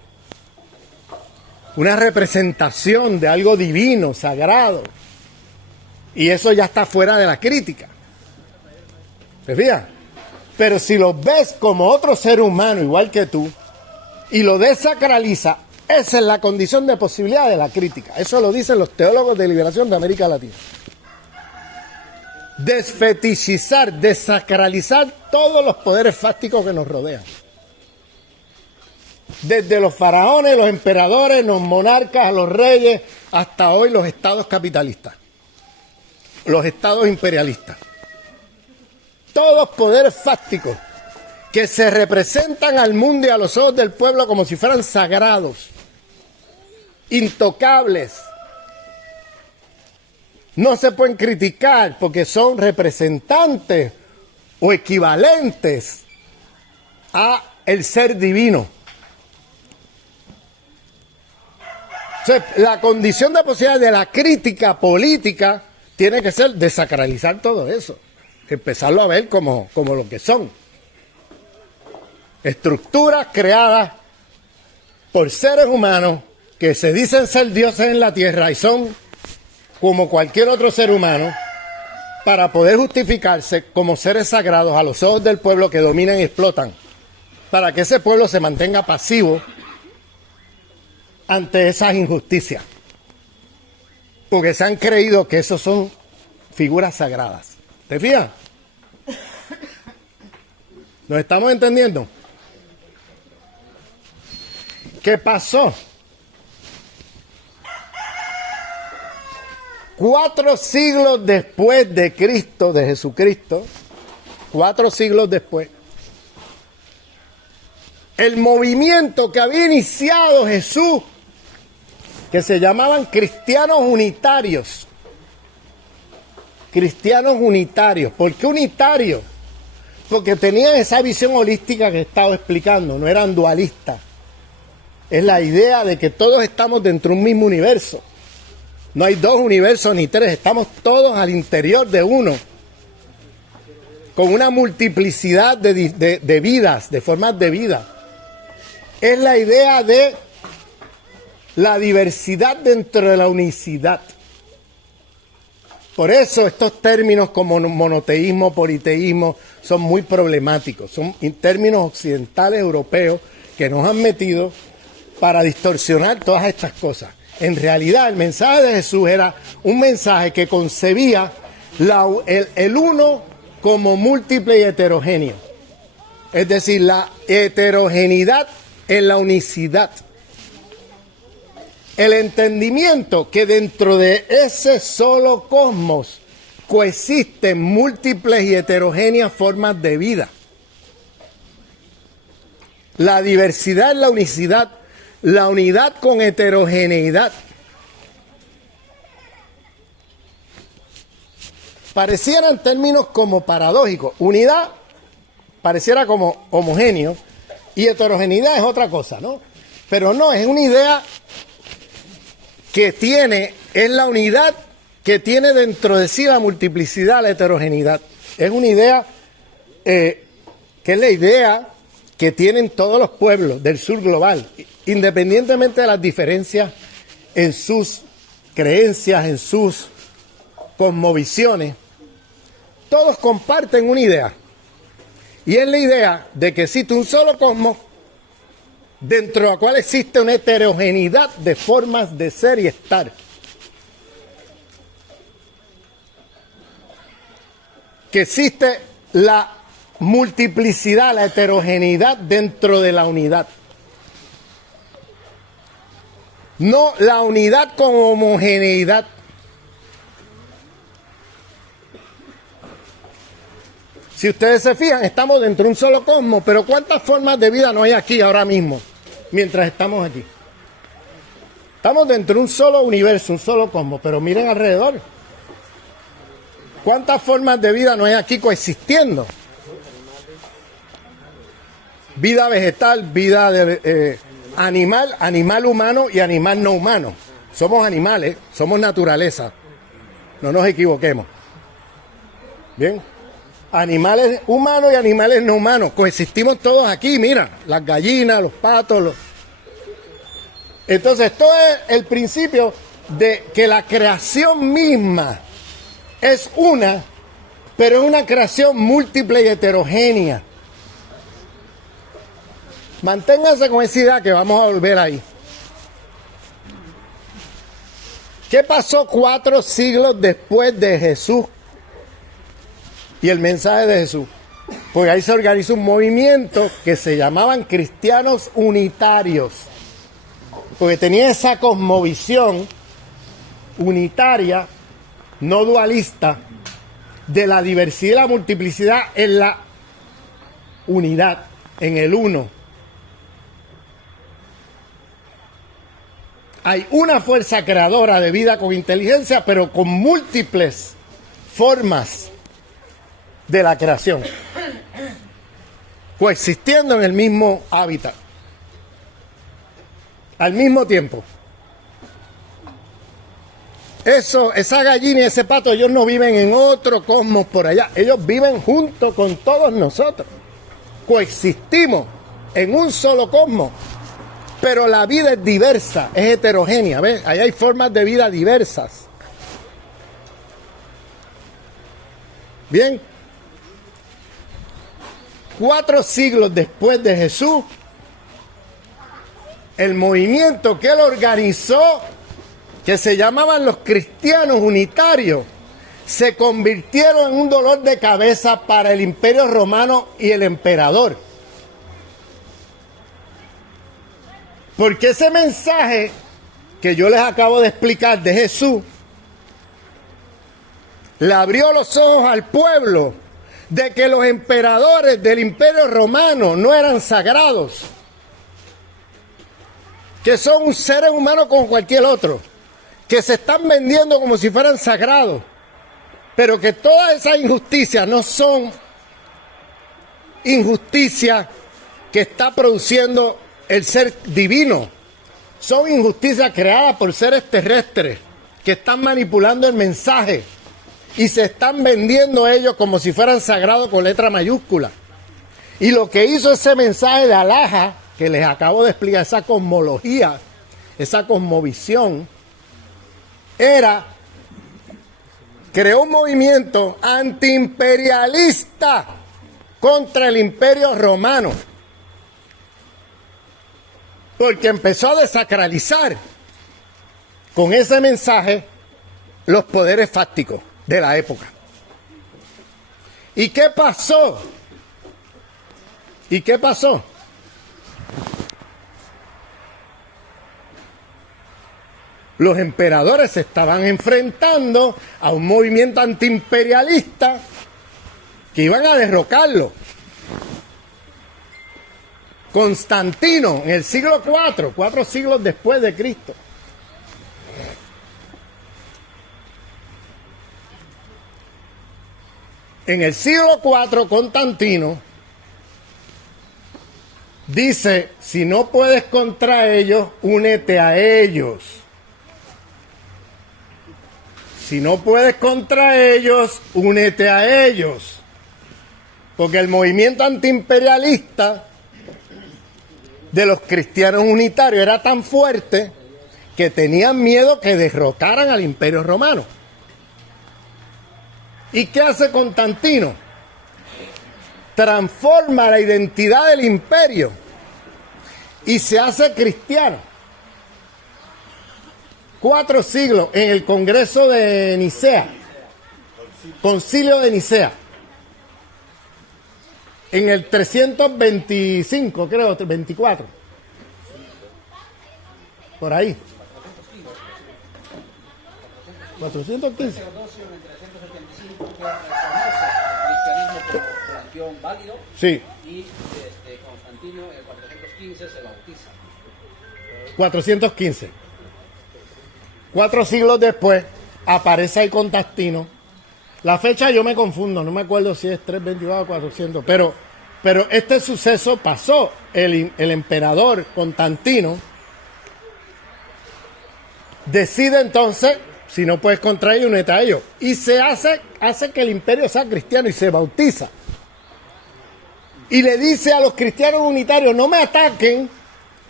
una representación de algo divino, sagrado, y eso ya está fuera de la crítica. ¿Te fijas? Pero si los ves como otro ser humano igual que tú y lo desacraliza, esa es la condición de posibilidad de la crítica. Eso lo dicen los teólogos de liberación de América Latina. Desfetichizar, desacralizar todos los poderes fácticos que nos rodean. Desde los faraones, los emperadores, los monarcas, los reyes, hasta hoy los estados capitalistas, los estados imperialistas. Todos poderes fácticos que se representan al mundo y a los ojos del pueblo como si fueran sagrados, intocables. No se pueden criticar porque son representantes o equivalentes a el ser divino. O sea, la condición de posibilidad de la crítica política tiene que ser desacralizar todo eso. Empezarlo a ver como lo que son. Estructuras creadas por seres humanos que se dicen ser dioses en la tierra y son como cualquier otro ser humano para poder justificarse como seres sagrados a los ojos del pueblo que dominan y explotan, para que ese pueblo se mantenga pasivo ante esas injusticias, porque se han creído que esos son figuras sagradas. ¿Te fijas? ¿Nos estamos entendiendo? ¿Qué pasó? 4 siglos después de Cristo, de Jesucristo, 4 siglos después, el movimiento que había iniciado Jesús, que se llamaban cristianos unitarios. Cristianos unitarios. ¿Por qué unitarios? Porque tenían esa visión holística que he estado explicando, no eran dualistas. Es la idea de que todos estamos dentro de un mismo universo. No hay 2 universos ni 3, estamos todos al interior de uno, con una multiplicidad de vidas, de formas de vida. Es la idea de la diversidad dentro de la unicidad. Por eso estos términos como monoteísmo, politeísmo, son muy problemáticos. Son términos occidentales europeos que nos han metido para distorsionar todas estas cosas. En realidad, el mensaje de Jesús era un mensaje que concebía el uno como múltiple y heterogéneo. Es decir, la heterogeneidad en la unicidad. El entendimiento que dentro de ese solo cosmos coexisten múltiples y heterogéneas formas de vida. La diversidad en la unicidad, la unidad con heterogeneidad. Parecieran términos como paradójicos. Unidad pareciera como homogéneo y heterogeneidad es otra cosa, ¿no? Pero no, es una idea que es la unidad que tiene dentro de sí la multiplicidad, la heterogeneidad. Es una idea que es la idea que tienen todos los pueblos del sur global, independientemente de las diferencias en sus creencias, en sus cosmovisiones, todos comparten una idea. Y es la idea de que existe un solo cosmos dentro de la cual existe una heterogeneidad de formas de ser y estar. Que existe la multiplicidad, la heterogeneidad dentro de la unidad. No la unidad con homogeneidad. Si ustedes se fijan, estamos dentro de un solo cosmos, pero ¿cuántas formas de vida no hay aquí ahora mismo, mientras estamos aquí? Estamos dentro de un solo universo, un solo cosmos, pero miren alrededor. ¿Cuántas formas de vida no hay aquí coexistiendo? Vida vegetal, vida de, animal humano y animal no humano. Somos animales, somos naturaleza. No nos equivoquemos. Bien. Animales humanos y animales no humanos. Coexistimos todos aquí, mira. Las gallinas, los patos. Entonces, esto es el principio de que la creación misma es una, pero es una creación múltiple y heterogénea. Manténganse con esa idea que vamos a volver ahí. ¿Qué pasó 4 siglos después de Jesús y el mensaje de Jesús? Pues ahí se organizó un movimiento que se llamaban cristianos unitarios, porque tenía esa cosmovisión unitaria, no dualista, de la diversidad y la multiplicidad en la unidad, en el uno. Hay una fuerza creadora de vida con inteligencia, pero con múltiples formas de la creación, coexistiendo en el mismo hábitat, al mismo tiempo. Esa gallina y ese pato, ellos no viven en otro cosmos por allá, ellos viven junto con todos nosotros. Coexistimos en un solo cosmos. Pero la vida es diversa, es heterogénea, ¿ves? Ahí hay formas de vida diversas. Bien. 4 siglos después de Jesús, el movimiento que él organizó, que se llamaban los cristianos unitarios, se convirtieron en un dolor de cabeza para el Imperio Romano y el emperador. Porque ese mensaje que yo les acabo de explicar de Jesús le abrió los ojos al pueblo de que los emperadores del Imperio Romano no eran sagrados, que son seres humanos como cualquier otro, que se están vendiendo como si fueran sagrados, pero que todas esas injusticias no son injusticias que está produciendo el ser divino, son injusticias creadas por seres terrestres que están manipulando el mensaje y se están vendiendo ellos como si fueran sagrados con letra mayúscula. Y lo que hizo ese mensaje de Alhaja, que les acabo de explicar, esa cosmología, esa cosmovisión, creó un movimiento antiimperialista contra el Imperio Romano. Porque empezó a desacralizar con ese mensaje los poderes fácticos de la época. ¿Y qué pasó? ¿Y qué pasó? Los emperadores se estaban enfrentando a un movimiento antiimperialista que iban a derrocarlo. Constantino, en el siglo IV, 4 siglos después de Cristo. En el siglo IV, Constantino dice, si no puedes contra ellos, únete a ellos. Si no puedes contra ellos, únete a ellos. Porque el movimiento antiimperialista de los cristianos unitarios era tan fuerte que tenían miedo que derrocaran al Imperio Romano. ¿Y qué hace Constantino? Transforma la identidad del imperio y se hace cristiano. 4 siglos en el Congreso de Nicea, Concilio de Nicea. En el 325, creo, 24. Por ahí. 415. cristianismo como religión válido. Sí. Y Constantino en 415 se bautiza. 415. 4 siglos después aparece ahí Constantino. La fecha yo me confundo, no me acuerdo si es 322 o 400, pero este suceso pasó. El emperador Constantino decide entonces, si no puedes contra ellos, únete a ellos. Y se hace que el imperio sea cristiano y se bautiza. Y le dice a los cristianos unitarios, no me ataquen,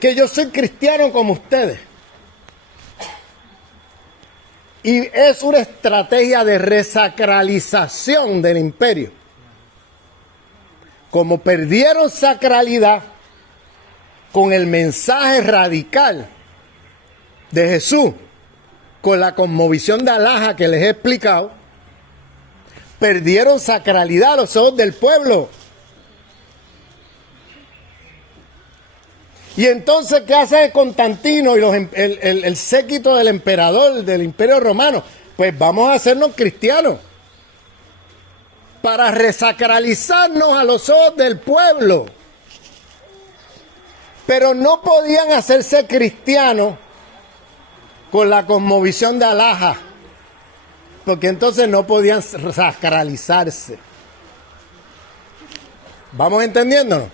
que yo soy cristiano como ustedes. Y es una estrategia de resacralización del imperio. Como perdieron sacralidad con el mensaje radical de Jesús, con la cosmovisión de Alhaja que les he explicado, perdieron sacralidad a los ojos del pueblo. Y entonces, ¿qué hace Constantino y el séquito del emperador del Imperio Romano? Pues vamos a hacernos cristianos para resacralizarnos a los ojos del pueblo. Pero no podían hacerse cristianos con la cosmovisión de Alhaja, porque entonces no podían sacralizarse. ¿Vamos entendiéndonos?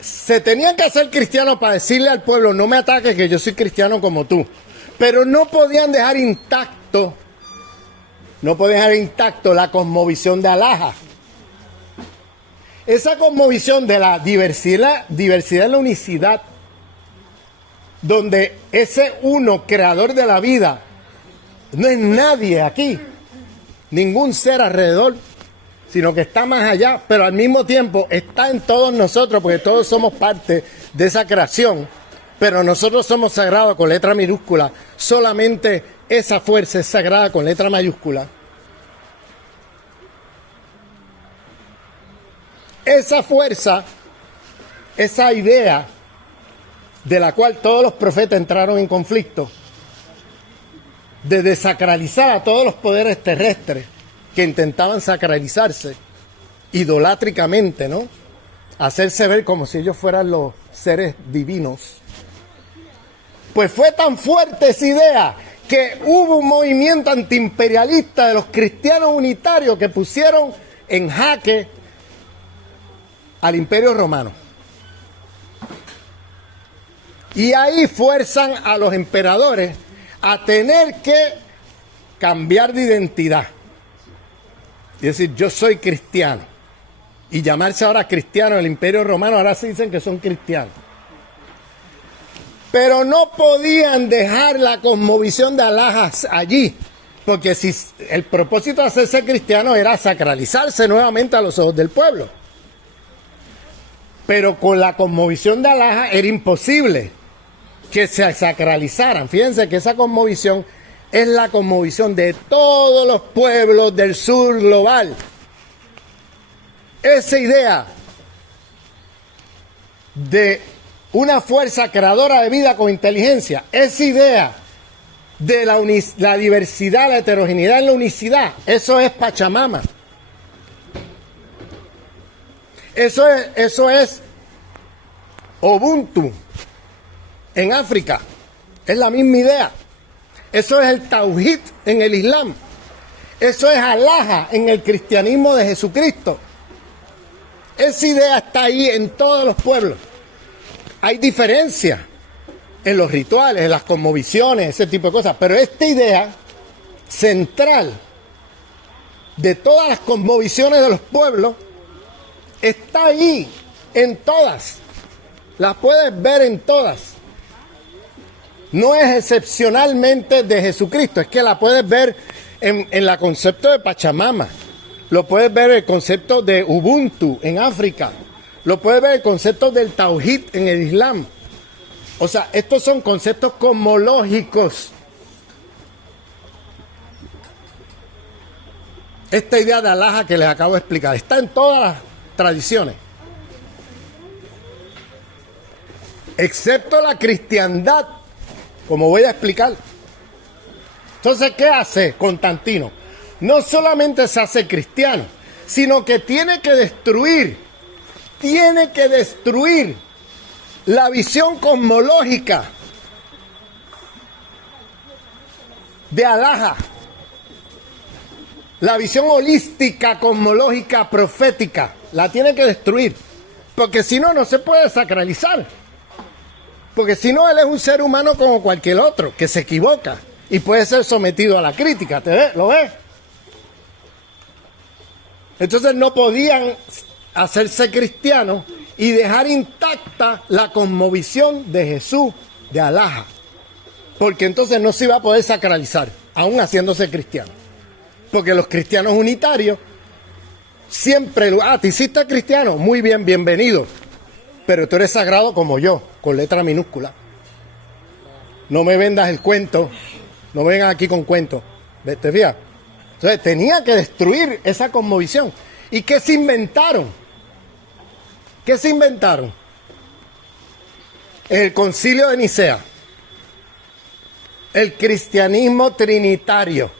Se tenían que hacer cristianos para decirle al pueblo, no me ataques que yo soy cristiano como tú. Pero no podían dejar intacto la cosmovisión de Alhaja. Esa cosmovisión de la diversidad en la unicidad, donde ese uno, creador de la vida, no es nadie aquí, ningún ser alrededor, sino que está más allá, pero al mismo tiempo está en todos nosotros, porque todos somos parte de esa creación, pero nosotros somos sagrados con letra minúscula, solamente esa fuerza es sagrada con letra mayúscula. Esa fuerza, esa idea de la cual todos los profetas entraron en conflicto, de desacralizar a todos los poderes terrestres que intentaban sacralizarse idolátricamente, ¿no? Hacerse ver como si ellos fueran los seres divinos. Pues fue tan fuerte esa idea que hubo un movimiento antiimperialista de los cristianos unitarios que pusieron en jaque al Imperio Romano. Y ahí fuerzan a los emperadores a tener que cambiar de identidad. Y decir, yo soy cristiano. Y llamarse ahora cristiano el Imperio Romano, ahora se dicen que son cristianos. Pero no podían dejar la cosmovisión de Alhaja allí. Porque si el propósito de hacerse cristiano era sacralizarse nuevamente a los ojos del pueblo. Pero con la cosmovisión de Alhaja era imposible que se sacralizaran. Fíjense que esa cosmovisión es la cosmovisión de todos los pueblos del sur global. Esa idea de una fuerza creadora de vida con inteligencia, esa idea de la diversidad, la heterogeneidad en la unicidad, eso es Pachamama. Eso es Ubuntu en África. Es la misma idea. Eso es el Tauhid en el Islam. Eso es Alhaja en el cristianismo de Jesucristo. Esa idea está ahí en todos los pueblos. Hay diferencias en los rituales, en las cosmovisiones, ese tipo de cosas. Pero esta idea central de todas las cosmovisiones de los pueblos está ahí en todas. Las puedes ver en todas. No es excepcionalmente de Jesucristo, es que la puedes ver en el concepto de Pachamama. Lo puedes ver en el concepto de Ubuntu en África. Lo puedes ver en el concepto del Tauhid en el Islam. O sea, estos son conceptos cosmológicos. Esta idea de Alhaja que les acabo de explicar está en todas las tradiciones. Excepto la cristiandad, como voy a explicar. Entonces, ¿qué hace Constantino? No solamente se hace cristiano, sino que tiene que destruir la visión cosmológica de Alhaja, la visión holística, cosmológica, profética, la tiene que destruir, porque si no, no se puede sacralizar, porque si no, él es un ser humano como cualquier otro, que se equivoca y puede ser sometido a la crítica. ¿Lo ves? Entonces no podían hacerse cristianos y dejar intacta la cosmovisión de Jesús, de Alhaja, porque entonces no se iba a poder sacralizar, aún haciéndose cristiano. Porque los cristianos unitarios siempre, te hiciste cristiano, muy bien, bienvenido, pero tú eres sagrado como yo, con letra minúscula. No me vendas el cuento, no vengan aquí con cuentos, ¿te fijas? Entonces tenía que destruir esa cosmovisión. ¿Y qué se inventaron? ¿Qué se inventaron? El Concilio de Nicea, el cristianismo trinitario.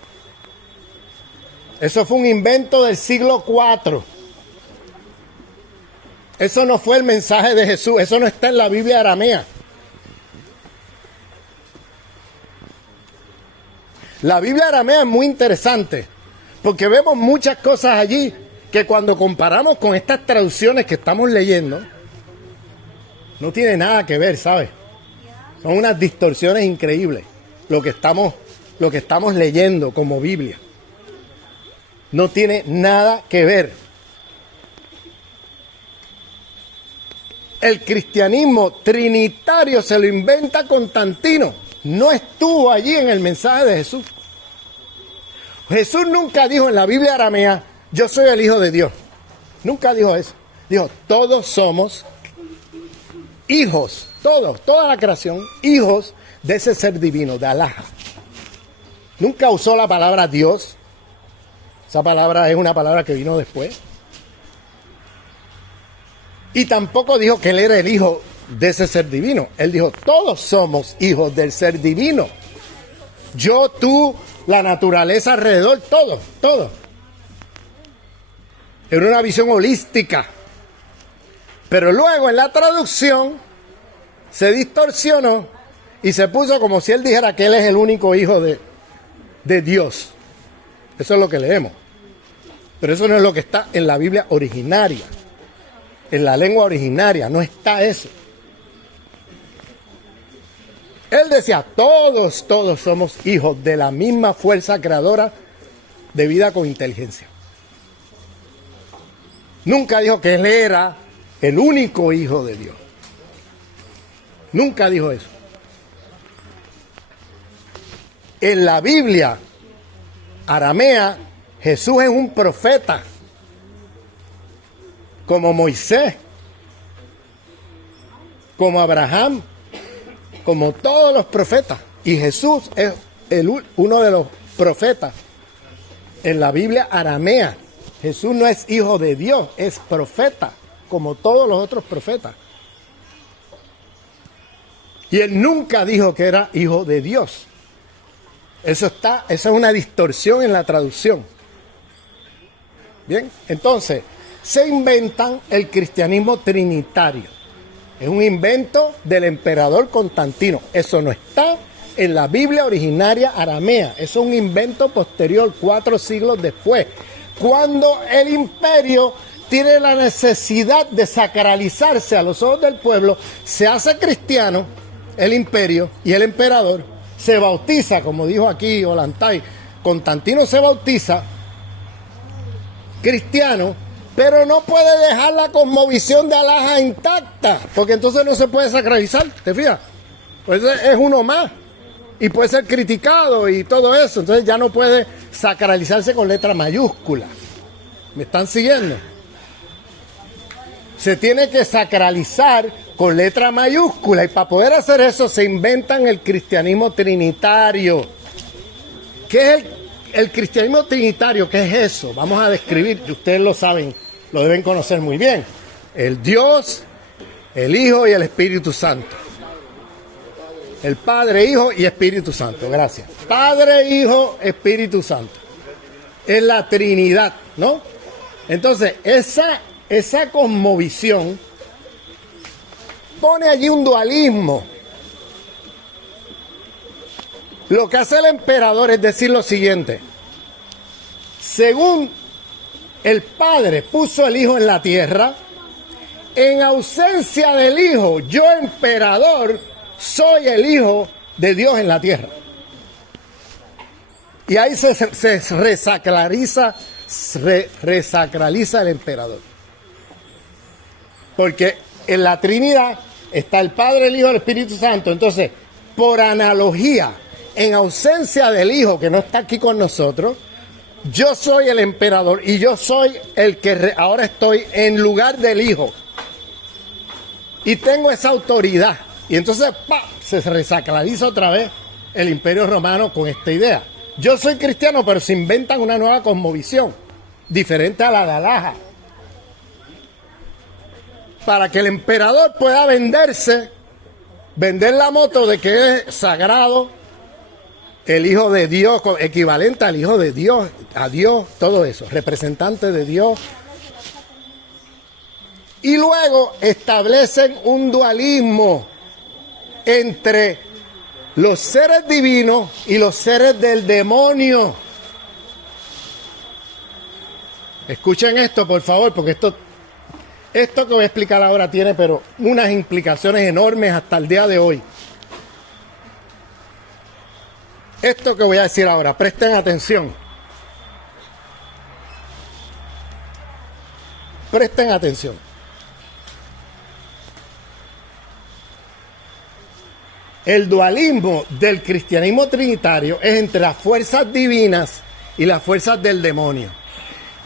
Eso fue un invento del siglo IV. Eso no fue el mensaje de Jesús, eso no está en la Biblia aramea. La Biblia aramea es muy interesante, porque vemos muchas cosas allí que cuando comparamos con estas traducciones que estamos leyendo, no tiene nada que ver, ¿sabes? Son unas distorsiones increíbles lo que estamos leyendo como Biblia. No tiene nada que ver. El cristianismo trinitario se lo inventa Constantino. No estuvo allí en el mensaje de Jesús. Jesús nunca dijo en la Biblia aramea, yo soy el Hijo de Dios. Nunca dijo eso. Dijo, todos somos hijos, todos, toda la creación, hijos de ese ser divino, de Alhaja. Nunca usó la palabra Dios. Esa palabra es una palabra que vino después. Y tampoco dijo que él era el hijo de ese ser divino. Él dijo, todos somos hijos del ser divino. Yo, tú, la naturaleza alrededor, todo. Era una visión holística. Pero luego en la traducción se distorsionó y se puso como si él dijera que él es el único hijo de Dios. Eso es lo que leemos. Pero eso no es lo que está en la Biblia originaria. En la lengua originaria no está eso. Él decía, todos somos hijos de la misma fuerza creadora de vida con inteligencia. Nunca dijo que él era el único hijo de Dios. Nunca dijo eso. En la Biblia aramea, Jesús es un profeta, como Moisés, como Abraham, como todos los profetas. Y Jesús es uno de los profetas en la Biblia aramea. Jesús no es hijo de Dios, es profeta, como todos los otros profetas. Y él nunca dijo que era hijo de Dios. Eso es una distorsión en la traducción. Bien, entonces se inventan el cristianismo trinitario. Es un invento del emperador Constantino. Eso no está en la Biblia originaria aramea. Eso es un invento posterior, 4 siglos después, cuando el imperio tiene la necesidad de sacralizarse a los ojos del pueblo, se hace cristiano el imperio y el emperador se bautiza, como dijo aquí Ollantay. Constantino se bautiza cristiano, pero no puede dejar la cosmovisión de Alhaja intacta, porque entonces no se puede sacralizar, ¿te fijas? Pues es uno más y puede ser criticado y todo eso, entonces ya no puede sacralizarse con letra mayúscula. ¿Me están siguiendo? Se tiene que sacralizar con letra mayúscula, y para poder hacer eso se inventan el cristianismo trinitario. ¿Qué es el cristianismo trinitario? ¿Qué es eso? Vamos a describir, ustedes lo saben, lo deben conocer muy bien. El Dios, el Hijo y el Espíritu Santo. El Padre, Hijo y Espíritu Santo, gracias. Padre, Hijo, Espíritu Santo. Es la Trinidad, ¿no? Entonces, esa cosmovisión pone allí un dualismo. Lo que hace el emperador es decir lo siguiente: según el Padre puso el Hijo en la tierra, en ausencia del Hijo, yo, emperador, soy el Hijo de Dios en la tierra. Y ahí se resacraliza el emperador. Porque en la Trinidad está el Padre, el Hijo y el Espíritu Santo. Entonces, por analogía, en ausencia del Hijo que no está aquí con nosotros, yo soy el emperador y yo soy el que ahora estoy en lugar del Hijo. Y tengo esa autoridad. Y entonces se resacraliza otra vez el Imperio Romano con esta idea. Yo soy cristiano, pero se inventan una nueva cosmovisión, diferente a la de Alhaja, para que el emperador pueda vender la moto de que es sagrado, el Hijo de Dios, equivalente al Hijo de Dios, a Dios, todo eso, representante de Dios. Y luego establecen un dualismo entre los seres divinos y los seres del demonio. Escuchen esto, por favor, porque esto que voy a explicar ahora tiene pero unas implicaciones enormes hasta el día de hoy. Esto que voy a decir ahora, presten atención. Presten atención. El dualismo del cristianismo trinitario es entre las fuerzas divinas y las fuerzas del demonio.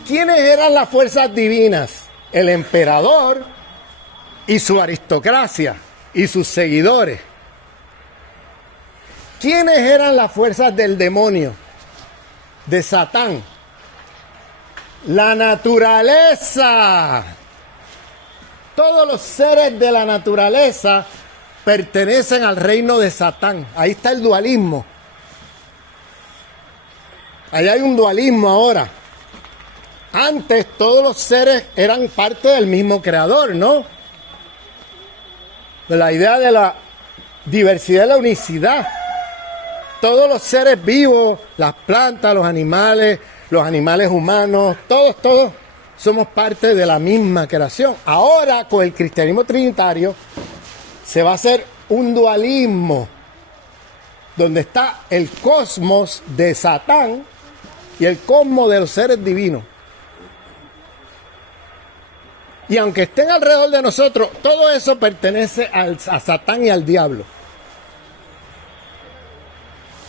¿Quiénes eran las fuerzas divinas? El emperador y su aristocracia y sus seguidores. ¿Quiénes eran las fuerzas del demonio? De Satán. La naturaleza. Todos los seres de la naturaleza pertenecen al reino de Satán. Ahí está el dualismo. Ahí hay un dualismo ahora. Antes todos los seres eran parte del mismo creador, ¿no? De la idea de la diversidad y la unicidad. Todos los seres vivos, las plantas, los animales humanos, todos somos parte de la misma creación. Ahora con el cristianismo trinitario se va a hacer un dualismo donde está el cosmos de Satán y el cosmos de los seres divinos. Y aunque estén alrededor de nosotros, todo eso pertenece a Satán y al diablo.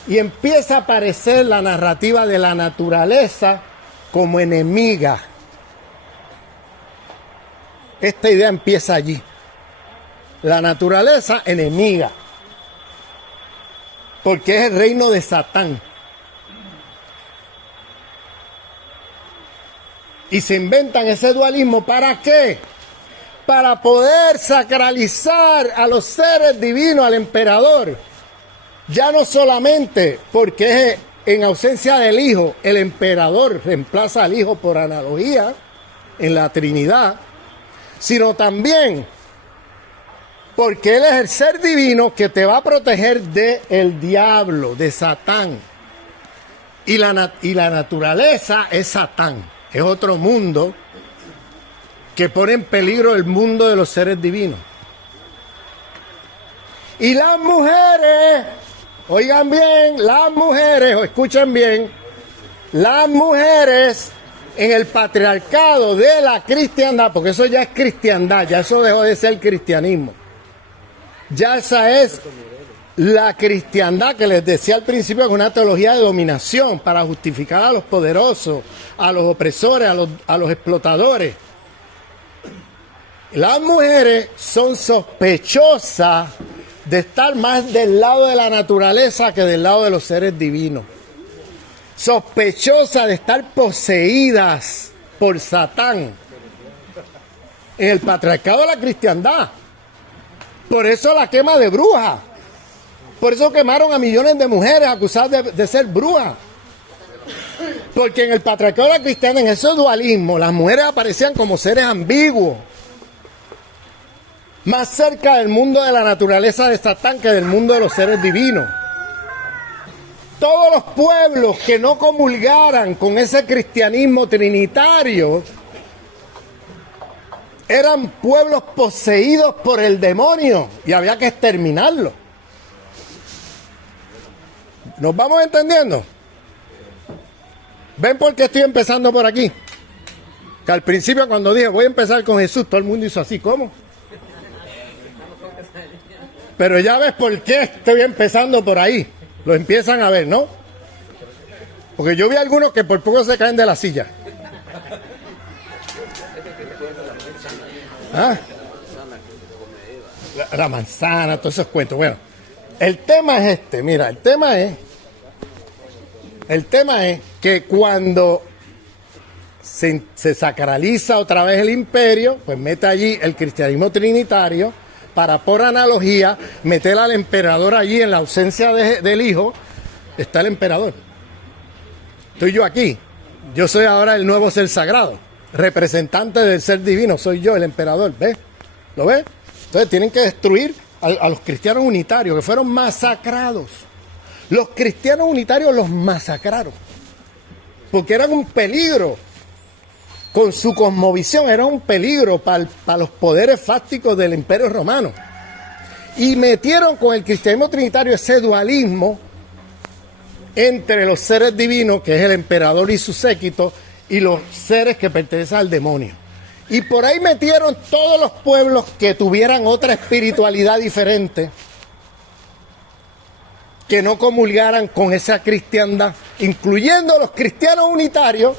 Y empieza a aparecer la narrativa de la naturaleza como enemiga. Esta idea empieza allí. La naturaleza enemiga. Porque es el reino de Satán. Y se inventan ese dualismo, ¿para qué? Para poder sacralizar a los seres divinos, al emperador. Ya no solamente porque es en ausencia del Hijo, el emperador reemplaza al Hijo por analogía en la Trinidad, sino también porque Él es el ser divino que te va a proteger del diablo, de Satán. Y la naturaleza es Satán, es otro mundo que pone en peligro el mundo de los seres divinos. Y las mujeres, oigan bien, las mujeres, o escuchen bien, las mujeres en el patriarcado de la cristiandad, porque eso ya es cristiandad, ya eso dejó de ser cristianismo. Ya esa es la cristiandad que les decía al principio, que es una teología de dominación para justificar a los poderosos, a los opresores, a los explotadores. Las mujeres son sospechosas de estar más del lado de la naturaleza que del lado de los seres divinos. Sospechosas de estar poseídas por Satán en el patriarcado de la cristiandad. Por eso la quema de brujas. Por eso quemaron a millones de mujeres acusadas de ser brujas. Porque en el patriarcado de la cristiana, en ese dualismo, las mujeres aparecían como seres ambiguos, más cerca del mundo de la naturaleza de Satán que del mundo de los seres divinos. Todos los pueblos que no comulgaran con ese cristianismo trinitario eran pueblos poseídos por el demonio y había que exterminarlos. ¿Nos vamos entendiendo? ¿Ven por qué estoy empezando por aquí? Que al principio cuando dije voy a empezar con Jesús, todo el mundo hizo así, ¿cómo? Pero ya ves por qué estoy empezando por ahí. Lo empiezan a ver, ¿no? Porque yo vi algunos que por poco se caen de la silla. ¿Ah? La manzana, todos esos cuentos. Bueno, el tema es este, mira, el tema es que cuando se sacraliza otra vez el imperio, pues mete allí el cristianismo trinitario, para por analogía meter al emperador allí en la ausencia del hijo, está el emperador. Estoy yo aquí, yo soy ahora el nuevo ser sagrado, representante del ser divino, soy yo el emperador, ¿ves? ¿Lo ves? Entonces tienen que destruir a los cristianos unitarios que fueron masacrados. Los cristianos unitarios los masacraron porque eran un peligro. Con su cosmovisión era un peligro para los poderes fácticos del Imperio Romano. Y metieron con el cristianismo trinitario ese dualismo entre los seres divinos, que es el emperador y su séquito, y los seres que pertenecen al demonio. Y por ahí metieron todos los pueblos que tuvieran otra espiritualidad diferente, que no comulgaran con esa cristiandad, incluyendo los cristianos unitarios.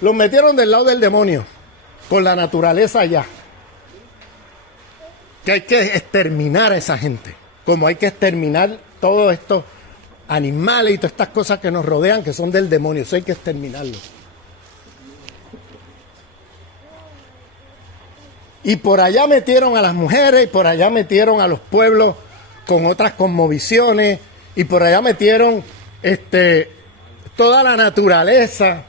Los metieron del lado del demonio, con la naturaleza allá. Que hay que exterminar a esa gente, como hay que exterminar todos estos animales y todas estas cosas que nos rodean, que son del demonio. Eso hay que exterminarlo. Y por allá metieron a las mujeres, y por allá metieron a los pueblos con otras cosmovisiones, y por allá metieron toda la naturaleza.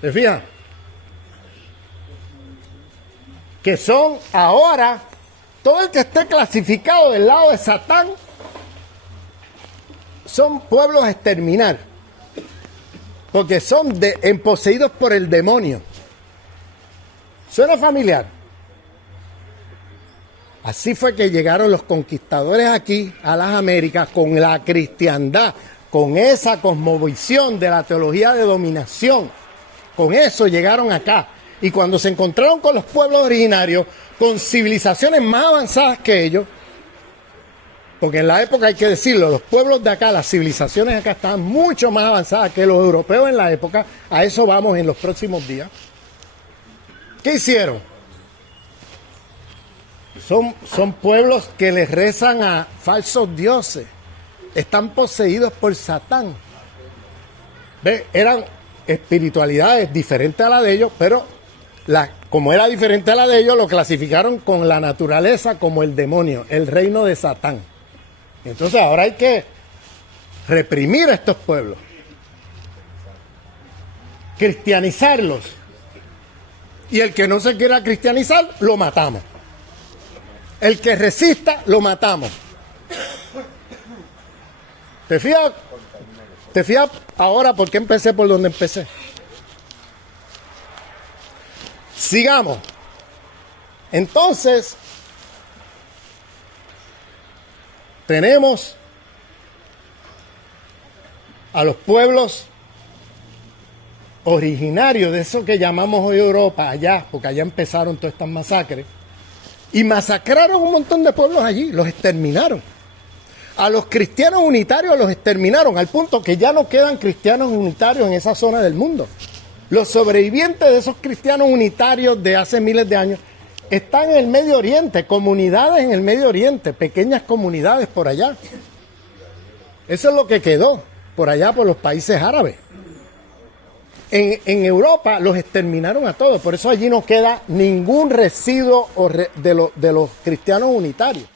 ¿Se fijan? Que son ahora, todo el que esté clasificado del lado de Satán, son pueblos a exterminar. Porque son poseídos por el demonio. ¿Suena familiar? Así fue que llegaron los conquistadores aquí a las Américas con la cristiandad, con esa cosmovisión de la teología de dominación. Con eso llegaron acá. Y cuando se encontraron con los pueblos originarios, con civilizaciones más avanzadas que ellos, porque en la época hay que decirlo, los pueblos de acá, las civilizaciones de acá estaban mucho más avanzadas que los europeos en la época. A eso vamos en los próximos días. ¿Qué hicieron? Son pueblos que les rezan a falsos dioses. Están poseídos por Satán. ¿Ve? Eran espiritualidades diferentes a la de ellos, pero como era diferente a la de ellos, lo clasificaron con la naturaleza como el demonio, el reino de Satán. Entonces ahora hay que reprimir a estos pueblos, cristianizarlos, y el que no se quiera cristianizar, lo matamos. El que resista, lo matamos. ¿Te fijas? ¿Te fijas ahora por qué empecé por donde empecé? Sigamos. Entonces, tenemos a los pueblos originarios de eso que llamamos hoy Europa, allá, porque allá empezaron todas estas masacres, y masacraron un montón de pueblos allí, los exterminaron. A los cristianos unitarios los exterminaron, al punto que ya no quedan cristianos unitarios en esa zona del mundo. Los sobrevivientes de esos cristianos unitarios de hace miles de años están en el Medio Oriente, comunidades en el Medio Oriente, pequeñas comunidades por allá. Eso es lo que quedó por allá, por los países árabes. En Europa los exterminaron a todos, por eso allí no queda ningún residuo de los cristianos unitarios.